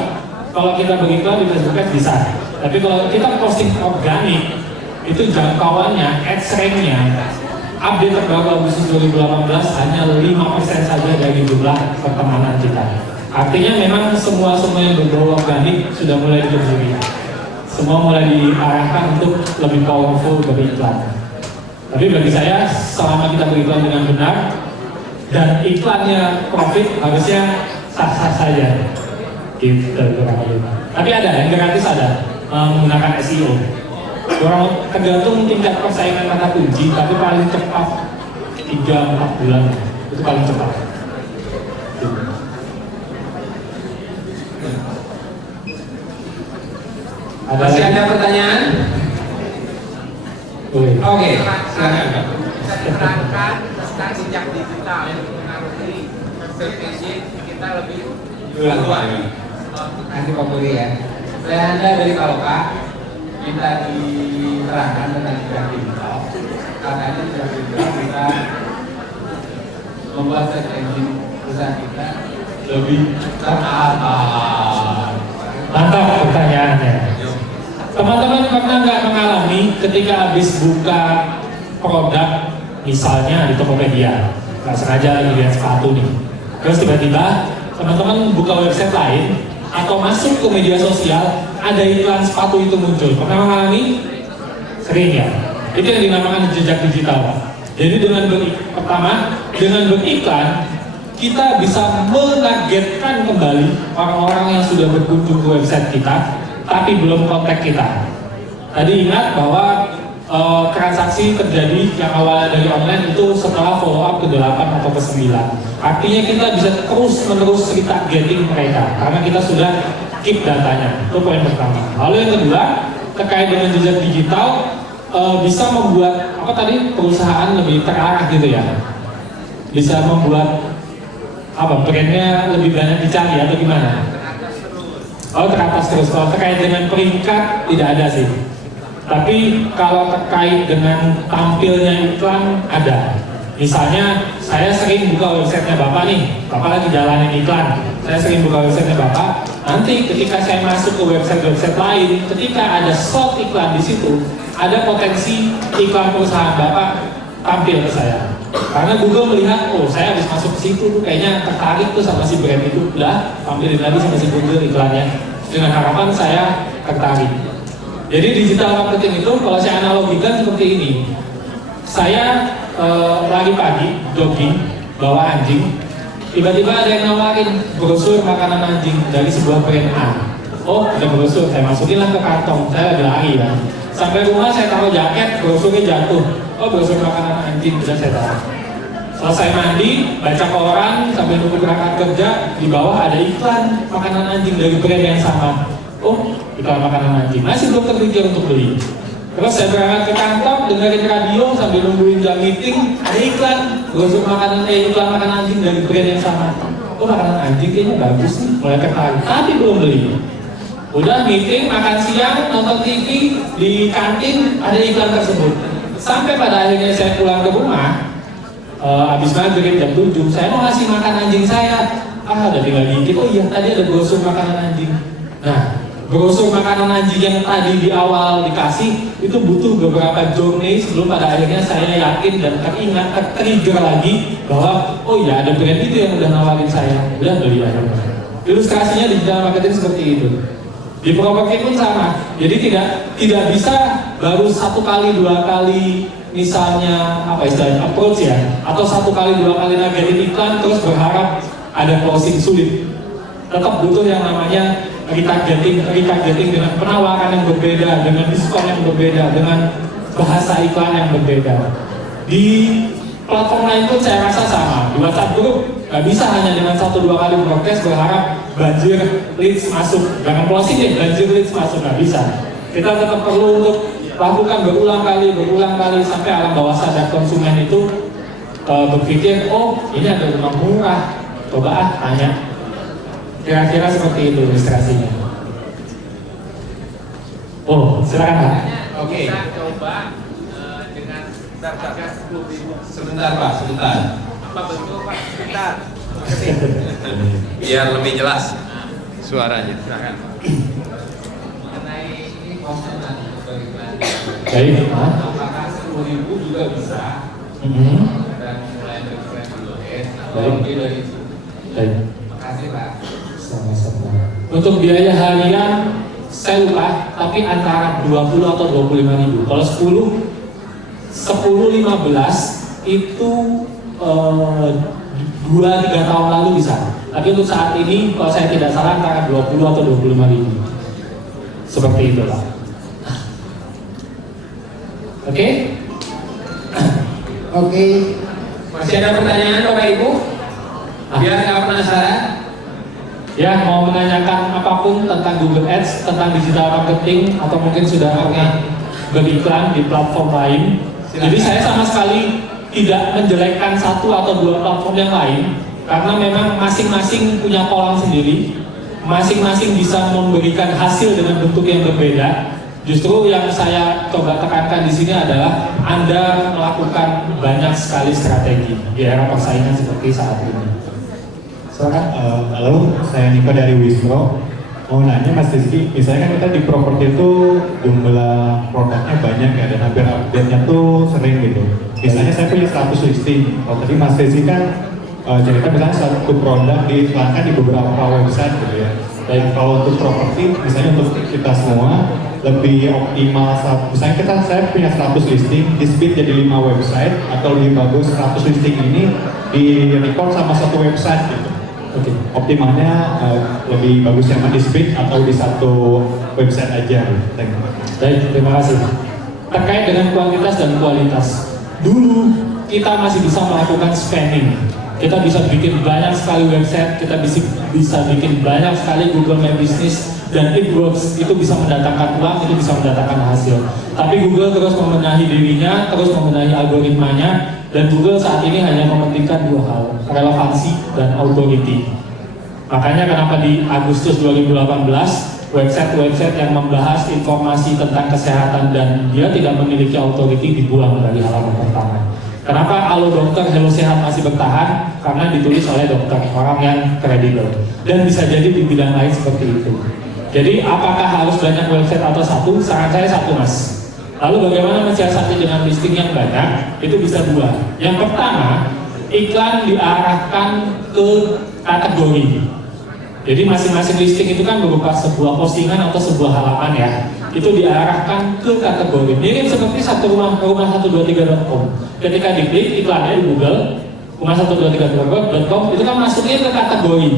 kalau kita beriklan di Facebook bisa. Tapi kalau kita posting organik, itu jangkauannya, ads rank-nya, update terbaru Agustus 2018 hanya 5% saja dari jumlah pertemanan kita. Artinya memang semua yang berbau organik sudah mulai dicuri. Semua mulai diarahkan untuk lebih powerful beriklan. Tapi bagi saya, selama kita beriklan dengan benar dan iklannya profit, harusnya sah-sah saja. Gitu, tapi ada yang gratis, ada menggunakan SEO. Orang tergantung tingkat persaingan kata kunci, tapi paling cepat 3-4 bulan itu paling cepat. Masih ada pertanyaan? Oke, silakan. Bisa diterangkan tentang jejak digital yang mempengaruhi search engine kita lebih luas. Nanti Pak Puri ya. Saya Anda dari Kaloka minta diterangkan tentang jejak digital. Katanya jejak digital kita membuat search engine perusahaan kita lebih teratur. Mantap pertanyaannya. Teman-teman pernah nggak mengalami ketika habis buka produk, misalnya di Tokopedia, nggak sengaja lagi lihat sepatu nih, terus tiba-tiba teman-teman buka website lain atau masuk ke media sosial, ada iklan sepatu itu muncul. Pernah mengalami? Sering ya. Itu yang dinamakan jejak digital. Jadi dengan beriklan, kita bisa menargetkan kembali orang-orang yang sudah berkunjung ke website kita, tapi belum kontak kita. Tadi ingat bahwa transaksi terjadi yang awalnya dari online itu setelah follow up ke 8 atau ke 9. Artinya kita bisa terus-menerus retargeting mereka karena kita sudah keep datanya. Itu poin pertama. Lalu yang kedua, terkait dengan jejak digital, bisa membuat perusahaan lebih terarah gitu ya. Bisa membuat brandnya lebih banyak dicari atau gimana? Oh, teratas terus. Kalau terkait dengan peringkat tidak ada sih. Tapi kalau terkait dengan tampilnya iklan ada. Misalnya saya sering buka websitenya Bapak nih, Bapak lagi jalanin iklan. Saya sering buka websitenya Bapak. Nanti ketika saya masuk ke website lain, ketika ada slot iklan di situ, ada potensi iklan perusahaan Bapak tampil ke saya. Karena Google melihat, oh saya habis masuk ke situ tuh kayaknya tertarik tuh sama si brand itu, udah tampilin lagi sama si Google iklannya. Dengan harapan saya tertarik. Jadi digital marketing itu kalau saya analogikan seperti ini. Saya lari pagi, jogging, bawa anjing, tiba-tiba ada yang nawarin brosur makanan anjing dari sebuah brand A. Oh, ada brosur, saya masukin lah ke kantong, saya lagi lari ya. Sampai rumah saya taruh jaket, brosurnya jatuh. Oh, brosur makanan anjing, sudah saya taruh. Selesai mandi, baca koran, sambil nunggu berangkat kerja, di bawah ada iklan makanan anjing dari brand yang sama. Oh, iklan makanan anjing, masih belum terpikir untuk beli. Terus saya berangkat ke kantor, dengerin radio sambil nungguin jam meeting, ada iklan brosur iklan makanan anjing dari brand yang sama. Oh, makanan anjing kayaknya bagus nih, mulai tertarik, tapi belum beli. Udah meeting, makan siang, nonton TV, di kantin ada iklan tersebut. Sampai pada akhirnya saya pulang ke rumah, habis maghrib jam 7, saya mau ngasih makan anjing saya. Ada tinggal dikit, oh iya tadi ada brosur makanan anjing. Nah, brosur makanan anjing yang tadi di awal dikasih itu butuh beberapa journey sebelum pada akhirnya saya yakin dan teringat, tertrigger lagi bahwa oh iya ada brand itu yang udah nawarin saya, udah beli akhirnya. Ilustrasinya di digital marketing seperti itu. Di properti pun sama, jadi tidak bisa baru 1 kali 2 kali misalnya apa istilahnya approach ya, atau 1 kali 2 kali nagarin iklan terus berharap ada closing sulit. Tetap butuh yang namanya retargeting dengan penawaran yang berbeda, dengan diskon yang berbeda, dengan bahasa iklan yang berbeda. Di platform lain pun saya rasa sama. Di WhatsApp group nggak bisa hanya dengan 1-2 kali broadcast berharap banjir leads masuk. Jangan closing deh, banjir leads masuk, nggak bisa. Kita tetap perlu untuk lakukan berulang kali sampai alam bawah sadar konsumen itu berpikir, oh ini ada rumah murah, coba tanya. Kira-kira seperti itu ilustrasinya. Oh, silakan Pak. Oke. Kita coba dengan harga 10.000. Sebentar Pak, sebentar. Apa betul Pak? Sebentar. Biar lebih jelas suaranya. Silakan. Mengenai ini konsumen Baik, Pak. apakah 10.000 juga bisa? Dan mulai bergerak dulu atau lebih dari itu? Baik. Makasih Pak. Sama-sama. Untuk biaya harian saya lupa, tapi antara 20 atau 25.000. Kalau 10-15 itu 2-3 tahun lalu bisa. Tapi untuk saat ini kalau saya tidak salah antara 20 atau 25.000. Seperti itu Pak. Oke? Oke. Masih ada pertanyaan Bapak Ibu? Biar nggak penasaran. Ya, mau menanyakan apapun tentang Google Ads, tentang digital marketing, atau mungkin sudah pernah beriklan di platform lain. Jadi saya sama sekali tidak menjelekkan 1 atau 2 platform yang lain, karena memang masing-masing punya kolam sendiri, masing-masing bisa memberikan hasil dengan bentuk yang berbeda. Justru yang saya coba tekankan di sini adalah Anda melakukan banyak sekali strategi di era persaingan seperti saat ini. Halo, saya Niko dari Wisro. Mau nanya Mas Rizky, misalnya kan kita di properti itu jumlah produknya banyak ya, dan hampir update-nya tuh sering gitu. Misalnya saya punya 100 listing. Kalau tadi Mas Rizky kan cerita misalnya satu produk diiklankan di beberapa website gitu ya. Dan kalau untuk properti, misalnya untuk kita semua lebih optimal, misalnya saya punya 100 listing, di-split jadi 5 website, atau lebih bagus 100 listing ini di-record sama satu website gitu. Oke, optimalnya lebih bagus yang di-split atau di satu website aja. Baik, terima kasih. Terkait dengan kuantitas dan kualitas, dulu kita masih bisa melakukan spamming. Kita bisa bikin banyak sekali website, kita bisa bikin banyak sekali Google My Business, dan it works. Itu bisa mendatangkan uang, itu bisa mendatangkan hasil. Tapi Google terus membenahi dirinya, terus membenahi algoritmanya, dan Google saat ini hanya mementingkan 2 hal, relevansi dan authority. Makanya kenapa di Agustus 2018 website-website yang membahas informasi tentang kesehatan dan dia tidak memiliki authority dibuang dari halaman pertama. Kenapa Halo Dokter, Hello Sehat masih bertahan? Karena ditulis oleh dokter, orang yang kredibel. Dan bisa jadi di bidang lain seperti itu. Jadi apakah harus banyak website atau satu? Saran saya satu Mas. Lalu bagaimana mensiasati dengan listing yang banyak? Itu bisa 2. Yang pertama, iklan diarahkan ke kategori. Jadi masing-masing listing itu kan berupa sebuah postingan atau sebuah halaman ya. Itu diarahkan ke kategori. Mirip seperti satu rumah 123.com. Ketika diklik iklannya di Google, rumah123.com itu kan masuknya ke kategori,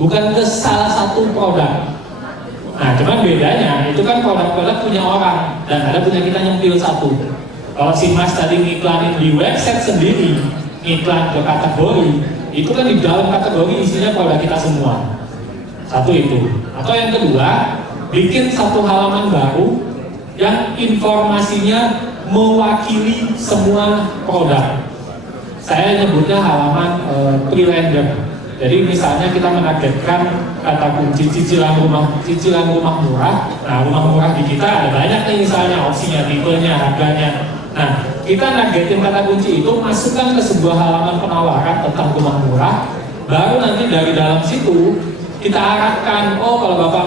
bukan ke salah satu produk. Nah, cuman bedanya itu kan produk-produk punya orang dan ada punya kita nyempil satu. Kalau si Mas tadi ngiklanin di website sendiri, ngiklan ke kategori, itu kan di dalam kategori isinya produk kita semua. Satu itu. Atau yang kedua, bikin satu halaman baru yang informasinya mewakili semua produk. Saya nyebutnya halaman pre-render. Jadi misalnya kita menargetkan kata kunci cicilan rumah murah. Nah, rumah murah di kita ada banyak nih, misalnya opsinya, tipenya, harganya. Nah, kita nargetin kata kunci itu, masukkan ke sebuah halaman penawaran tentang rumah murah. Baru nanti dari dalam situ kita arahkan, oh kalau Bapak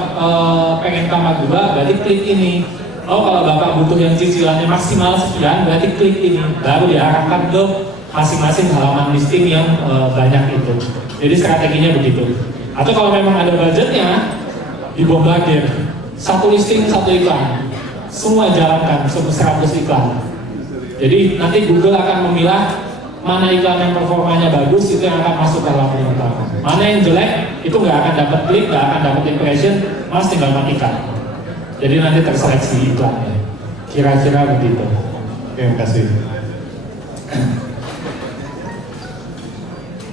pengen kamar 2, berarti klik ini. Oh kalau Bapak butuh yang cicilannya maksimal sekian, berarti klik ini. Baru diarahkan ke masing-masing halaman listing yang banyak itu. Jadi strateginya begitu. Atau kalau memang ada budgetnya, dibombardir. Satu listing, satu iklan. Semua jalankan, 100 iklan. Jadi nanti Google akan memilah mana iklan yang performanya bagus, itu yang akan masuk ke halaman utama. Mana yang jelek, itu nggak akan dapat klik, nggak akan dapat impression, Mas tinggal matikan. Jadi nanti terseleksi iklannya. Kira-kira begitu. Terima kasih.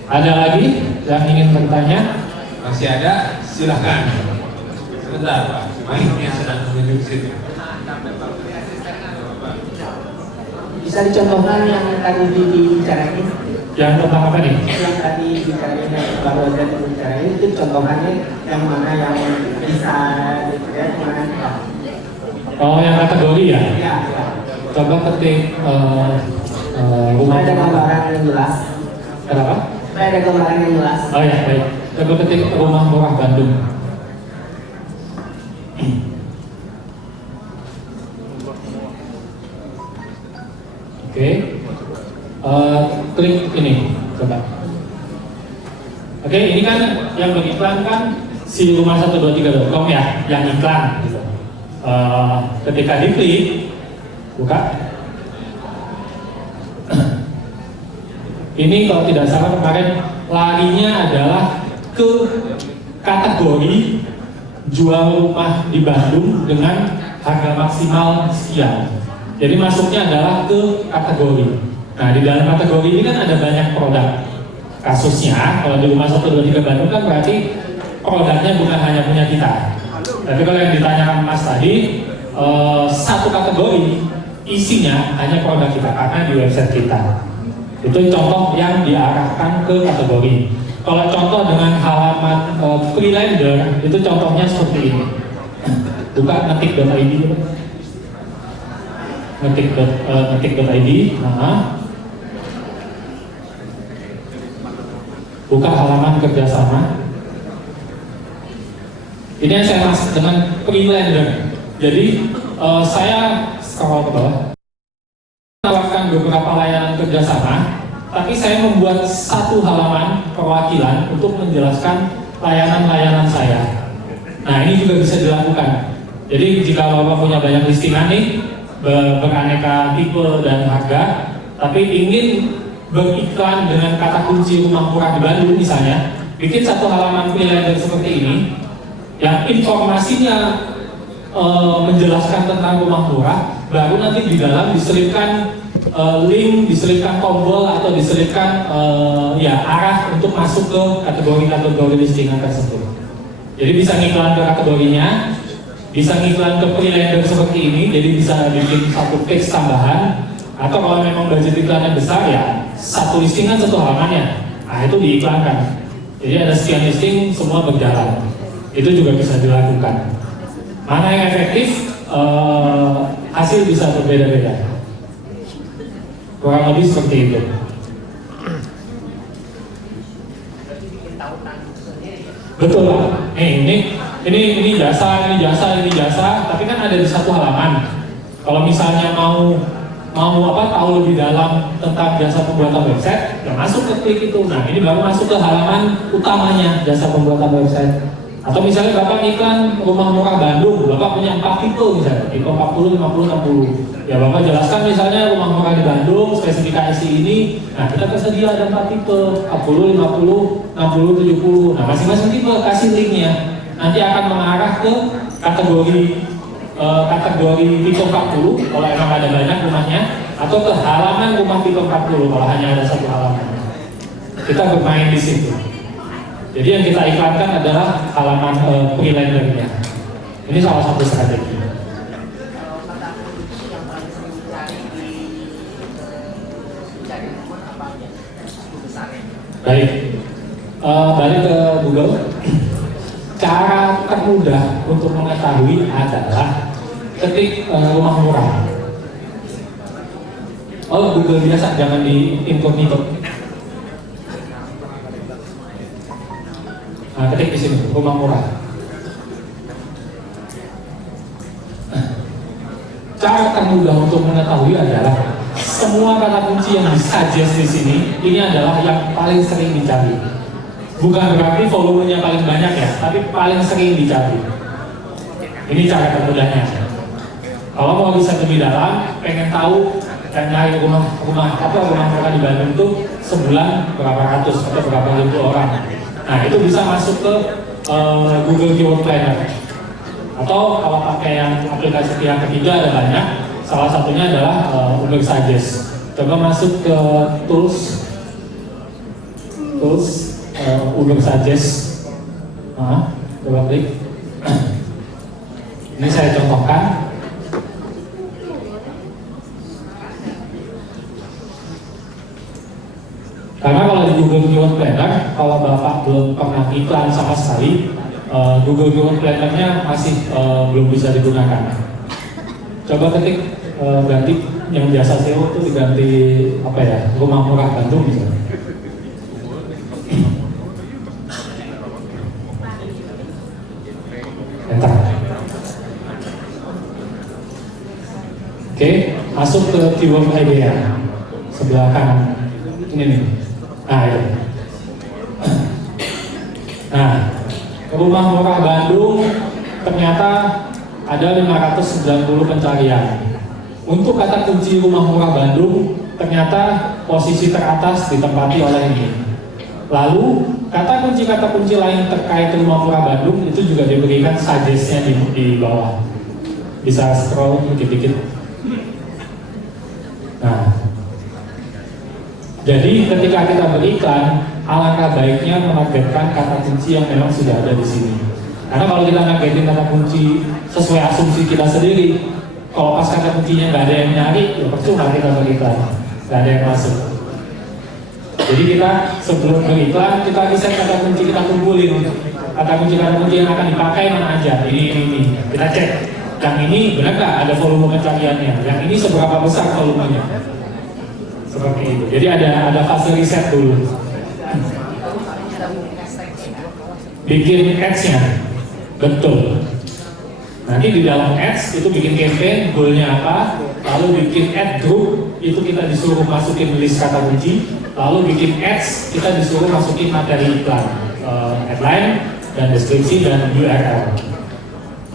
Ada lagi yang ingin bertanya? Masih ada? Silahkan. Sebentar Pak, mainnya sedang menuju situ. Bisa dicontohkan yang tadi dibicarain? Yang tentang apa nih? Yang tadi dibicarain, yang baru aja dibicarain, itu contohannya yang mana yang bisa dilihat, mana enggak? Oh, yang kategori ya? Iya. Coba ketik rumah. Ada gambaran yang jelas. Kenapa? Supaya ada gambaran yang jelas. Oh ya, baik. Coba ketik rumah murah Bandung. Oke. Klik ini, coba. Oke, ini kan yang beriklan kan si rumah123.com ya, yang iklan gitu. Ketika diklik, buka. Ini kalau tidak salah kemarin larinya adalah ke kategori jual rumah di Bandung dengan harga maksimal sekian. Jadi masuknya adalah ke kategori. Nah, di dalam kategori ini kan ada banyak produk. Kasusnya kalau di rumah123 Bandung kan berarti produknya bukan hanya punya kita. Tapi kalau yang ditanyakan Mas tadi, satu kategori isinya hanya produk kita karena di website kita. Itu contoh yang diarahkan ke kategori. Kalau contoh dengan halaman freelander, itu contohnya seperti ini. Buka ngetik.id, ngetik.id. Buka halaman kerjasama. Ini yang saya maksud dengan freelander. Jadi saya scroll ke bawah, menawarkan beberapa layanan kerjasama, tapi saya membuat satu halaman perwakilan untuk menjelaskan layanan-layanan saya. Nah, ini juga bisa dilakukan. Jadi jika Bapak punya banyak listingan nih, beraneka tipe dan harga, tapi ingin beriklan dengan kata kunci rumah murah di Bandung misalnya, bikin satu halaman freelander seperti ini, yang informasinya menjelaskan tentang rumah murah, baru nanti di dalam diselipkan link, diselipkan tombol atau diselipkan arah untuk masuk ke kategori-kategori listingan tersebut. Jadi bisa ngiklan ke kategorinya, bisa ngiklan ke freelander seperti ini, jadi bisa bikin satu page tambahan, atau kalau memang budget iklannya besar ya satu listingan satu halamannya, nah itu diiklankan. Jadi ada sekian listing semua berjalan, itu juga bisa dilakukan. Mana yang efektif, hasil bisa berbeda-beda. Kurang lebih seperti itu. Betul Pak. Ini jasa, tapi kan ada di satu halaman. Kalau misalnya mau tahu lebih dalam tentang jasa pembuatan website, ya masuk ke klik itu. Nah, ini baru masuk ke halaman utamanya jasa pembuatan website. Atau misalnya Bapak iklan rumah murah Bandung, Bapak punya 4 tipe misalnya, tipe 40, 50, 60. Ya Bapak jelaskan misalnya rumah murah di Bandung, spesifikasi ini, nah kita tersedia ada 4 tipe, 40, 50, 60, 70. Nah masing-masing tipe kasih linknya, nanti akan mengarah ke kategori tipe 40 kalau emang ada banyak rumahnya, atau ke halaman rumah tipe 40 kalau hanya ada satu halaman. Kita bermain di situ. Jadi yang kita iklankan adalah halaman freelancernya. Ini salah satu strategi. Baik, balik ke Google. Cara termudah untuk mengetahui adalah ketik rumah murah. Oh, Google biasa, jangan di incognito. Nah, ketik di sini rumah murah. Cara termudah untuk mengetahui adalah semua kata kunci yang disuggest di sini ini adalah yang paling sering dicari. Bukan berarti volumenya paling banyak ya, tapi paling sering dicari. Ini cara termudahnya. Kalau mau bisa lebih dalam, pengen tahu dan nyari rumah murah di Bandung itu sebulan berapa ratus atau berapa ribu orang. Nah itu bisa masuk ke Google Keyword Planner. Atau kalau pakai yang aplikasi pihak ketiga ada banyak. Salah satunya adalah Ubersuggest. Coba masuk ke tools Ubersuggest. Coba klik. Ini saya contohkan. Karena kalau di Google Keyword Planner, kalau Bapak belum pernah iklan sama sekali, Google Keyword Planner-nya masih belum bisa digunakan. Coba ketik ganti yang biasa SEO itu diganti apa ya, rumah murah Bandung misalnya. Enter. Oke, masuk ke keyword idea sebelah kanan. Ini nih. Nah, itu. Nah, rumah murah Bandung ternyata ada 590 pencarian. Untuk kata kunci rumah murah Bandung ternyata posisi teratas ditempati oleh ini. Lalu kata kunci lain terkait rumah murah Bandung itu juga diberikan suggest-nya di bawah. Bisa scroll dikit-dikit. Nah, jadi ketika kita beriklan, alangkah baiknya menargetkan kata kunci yang memang sudah ada di sini. Karena kalau kita nargetin kata kunci sesuai asumsi kita sendiri, kalau pas kata kuncinya nggak ada yang nyari, ya percuma kita beriklan, nggak ada yang masuk. Jadi kita sebelum beriklan, kita riset kata kunci, kita kumpulin kata kunci yang akan dipakai mana aja. Ini. Kita cek. Yang ini benar nggak ada volume pencariannya? Yang ini seberapa besar volumenya? Seperti itu. Jadi ada fase riset dulu. Bikin ads-nya, betul. Nanti di dalam ads itu bikin campaign, goalnya apa, lalu bikin ad group, itu kita disuruh masukin list kata kunci, lalu bikin ads, kita disuruh masukin materi iklan, headline dan deskripsi dan URL.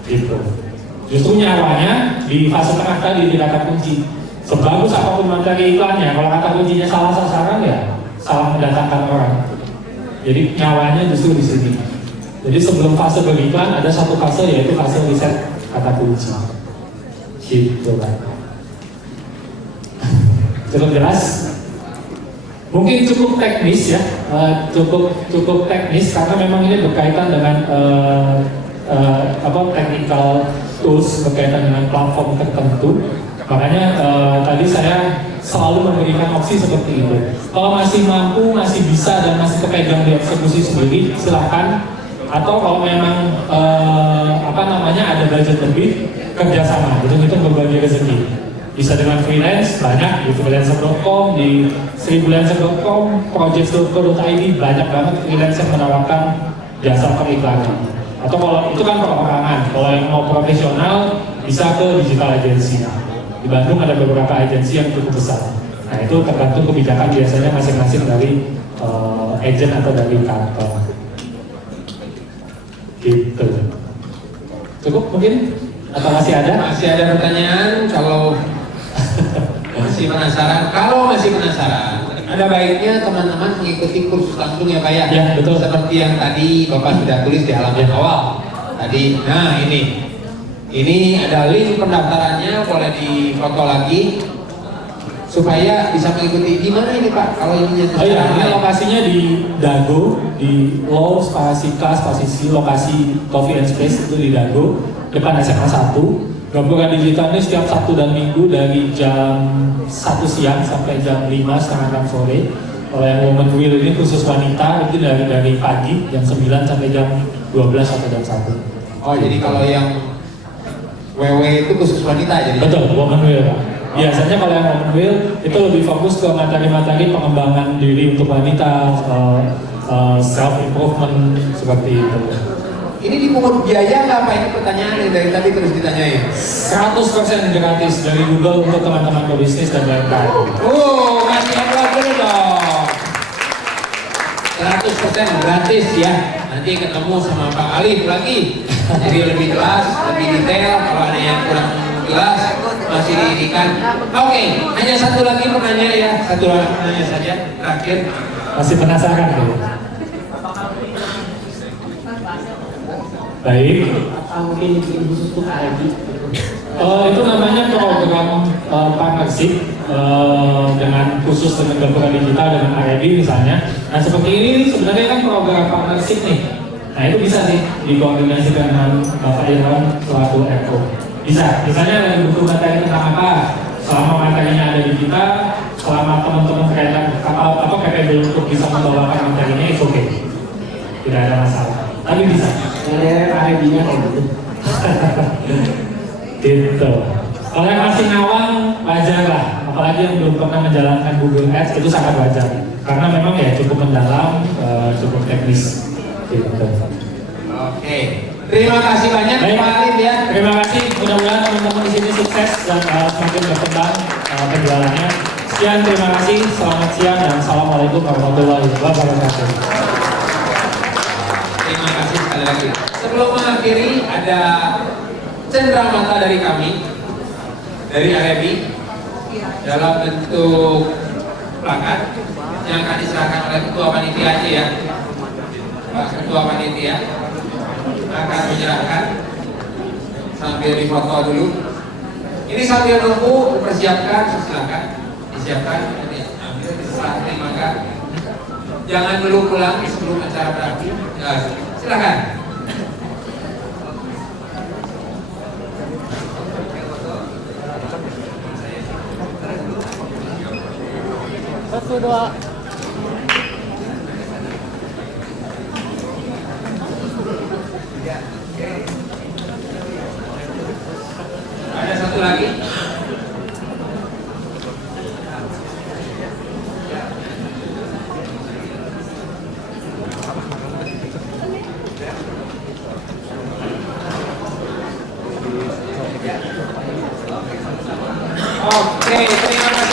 Gitu. Justru nyawanya di fase tengah tadi di kata kunci. Sebagus apapun materi iklannya, kalau kata kuncinya salah sasaran ya salah mendatangkan orang. Jadi nyawanya justru di sini. Jadi sebelum fase beriklan ada satu fase yaitu fase riset kata kunci. Gitu kan. Cukup jelas? Mungkin cukup teknis ya, cukup teknis karena memang ini berkaitan dengan technical tools berkaitan dengan platform tertentu. Makanya tadi saya selalu memberikan opsi seperti itu. Kalau masih mampu, masih bisa dan masih kepegang di eksekusi sendiri, silakan. Atau kalau memang ada budget lebih, kerjasama, itu berbagi rezeki. Bisa dengan freelance, banyak di freelancer.com, di seribulancer.com, projects.co.id, banyak banget freelance yang menawarkan jasa periklanan. Atau kalau itu kan perorangan, kalau yang mau profesional bisa ke digital agency. Di Bandung ada beberapa agensi yang cukup besar. Nah itu tergantung kebijakan biasanya masing-masing dari agent atau dari kantor. Gitu. Cukup mungkin? Atau masih ada? Masih ada pertanyaan? Kalau masih penasaran, ada baiknya teman-teman mengikuti kursus langsung ya Pak ya? Ya, betul. Seperti yang tadi Bapak sudah tulis di halaman awal. Tadi, nah ini ada link pendaftarannya, boleh difoto lagi supaya bisa mengikuti. Di mana ini Pak? Kalau ini Oh iya, ini lokasinya di Dago, di Low spasi K spasi C, lokasi Coffee and Space itu di Dago, depan SMA 1. Gabungan digital ini setiap Sabtu dan Minggu dari jam 1 siang sampai jam 5 setengah 6 sore. Kalau yang Women Will ini khusus wanita itu dari pagi jam 9 sampai jam 12 atau jam 1. Oh jadi kalau yang WW itu khusus wanita jadi? Betul, Women Will Pak. Biasanya kalau yang Women Will itu lebih fokus ke materi-materi pengembangan diri untuk wanita, self improvement seperti itu. Ini dipungut biaya nggak Pak? Ini pertanyaan yang dari tadi terus ditanyain. 100% gratis dari Google untuk teman-teman pebisnis dan lain-lain. Oh, masih apa dulu dong? 100% gratis ya. Nanti ketemu sama Pak Alif lagi. Jadi lebih jelas, lebih detail. Kalau ada yang kurang jelas, masih diindikan. Oke, hanya satu lagi pertanyaan ya. Satu lagi pertanyaan saja, terakhir. Masih penasaran tuh? Baik. Mungkin khusus untuk RD. Itu namanya program partnership dengan khusus dengan gabungan digital dengan R&D misalnya. Nah seperti ini sebenarnya kan program partnership nih. Nah itu bisa nih dikoordinasikan dengan Bapak Irwan selaku Eko. Bisa, misalnya lagi butuh materi tentang apa, selama materinya ada di kita, selama teman-teman kreatif apa capable untuk bisa membawakan materinya itu oke. Tidak ada masalah. Tapi bisa. RD-nya kayak gitu. Gitu. Kalau yang masih ngawang wajar lah, apalagi yang belum pernah menjalankan Google Ads itu sangat wajar. Karena memang ya cukup mendalam, cukup teknis. Gitu. Oke. Terima kasih banyak Pak Alif ya. Terima kasih. Mudah-mudahan teman-teman di sini sukses dan semakin berkembang penjualannya. Sekian, terima kasih. Selamat siang dan assalamualaikum warahmatullahi wabarakatuh. Terima kasih sekali lagi. Sebelum mengakhiri ada cenderamata dari kami, dari RMI dalam bentuk plakat yang akan diserahkan oleh Ketua Panitia aja ya. Pak Ketua Panitia akan menyerahkan sambil difoto dulu. Ini sambil nunggu persiapkan, silakan disiapkan, ambil diserah terimakan. Jangan dulu pulang sebelum acara berakhir. Ya, silakan. Satu, dua. Ada satu lagi. Oke, terima kasih.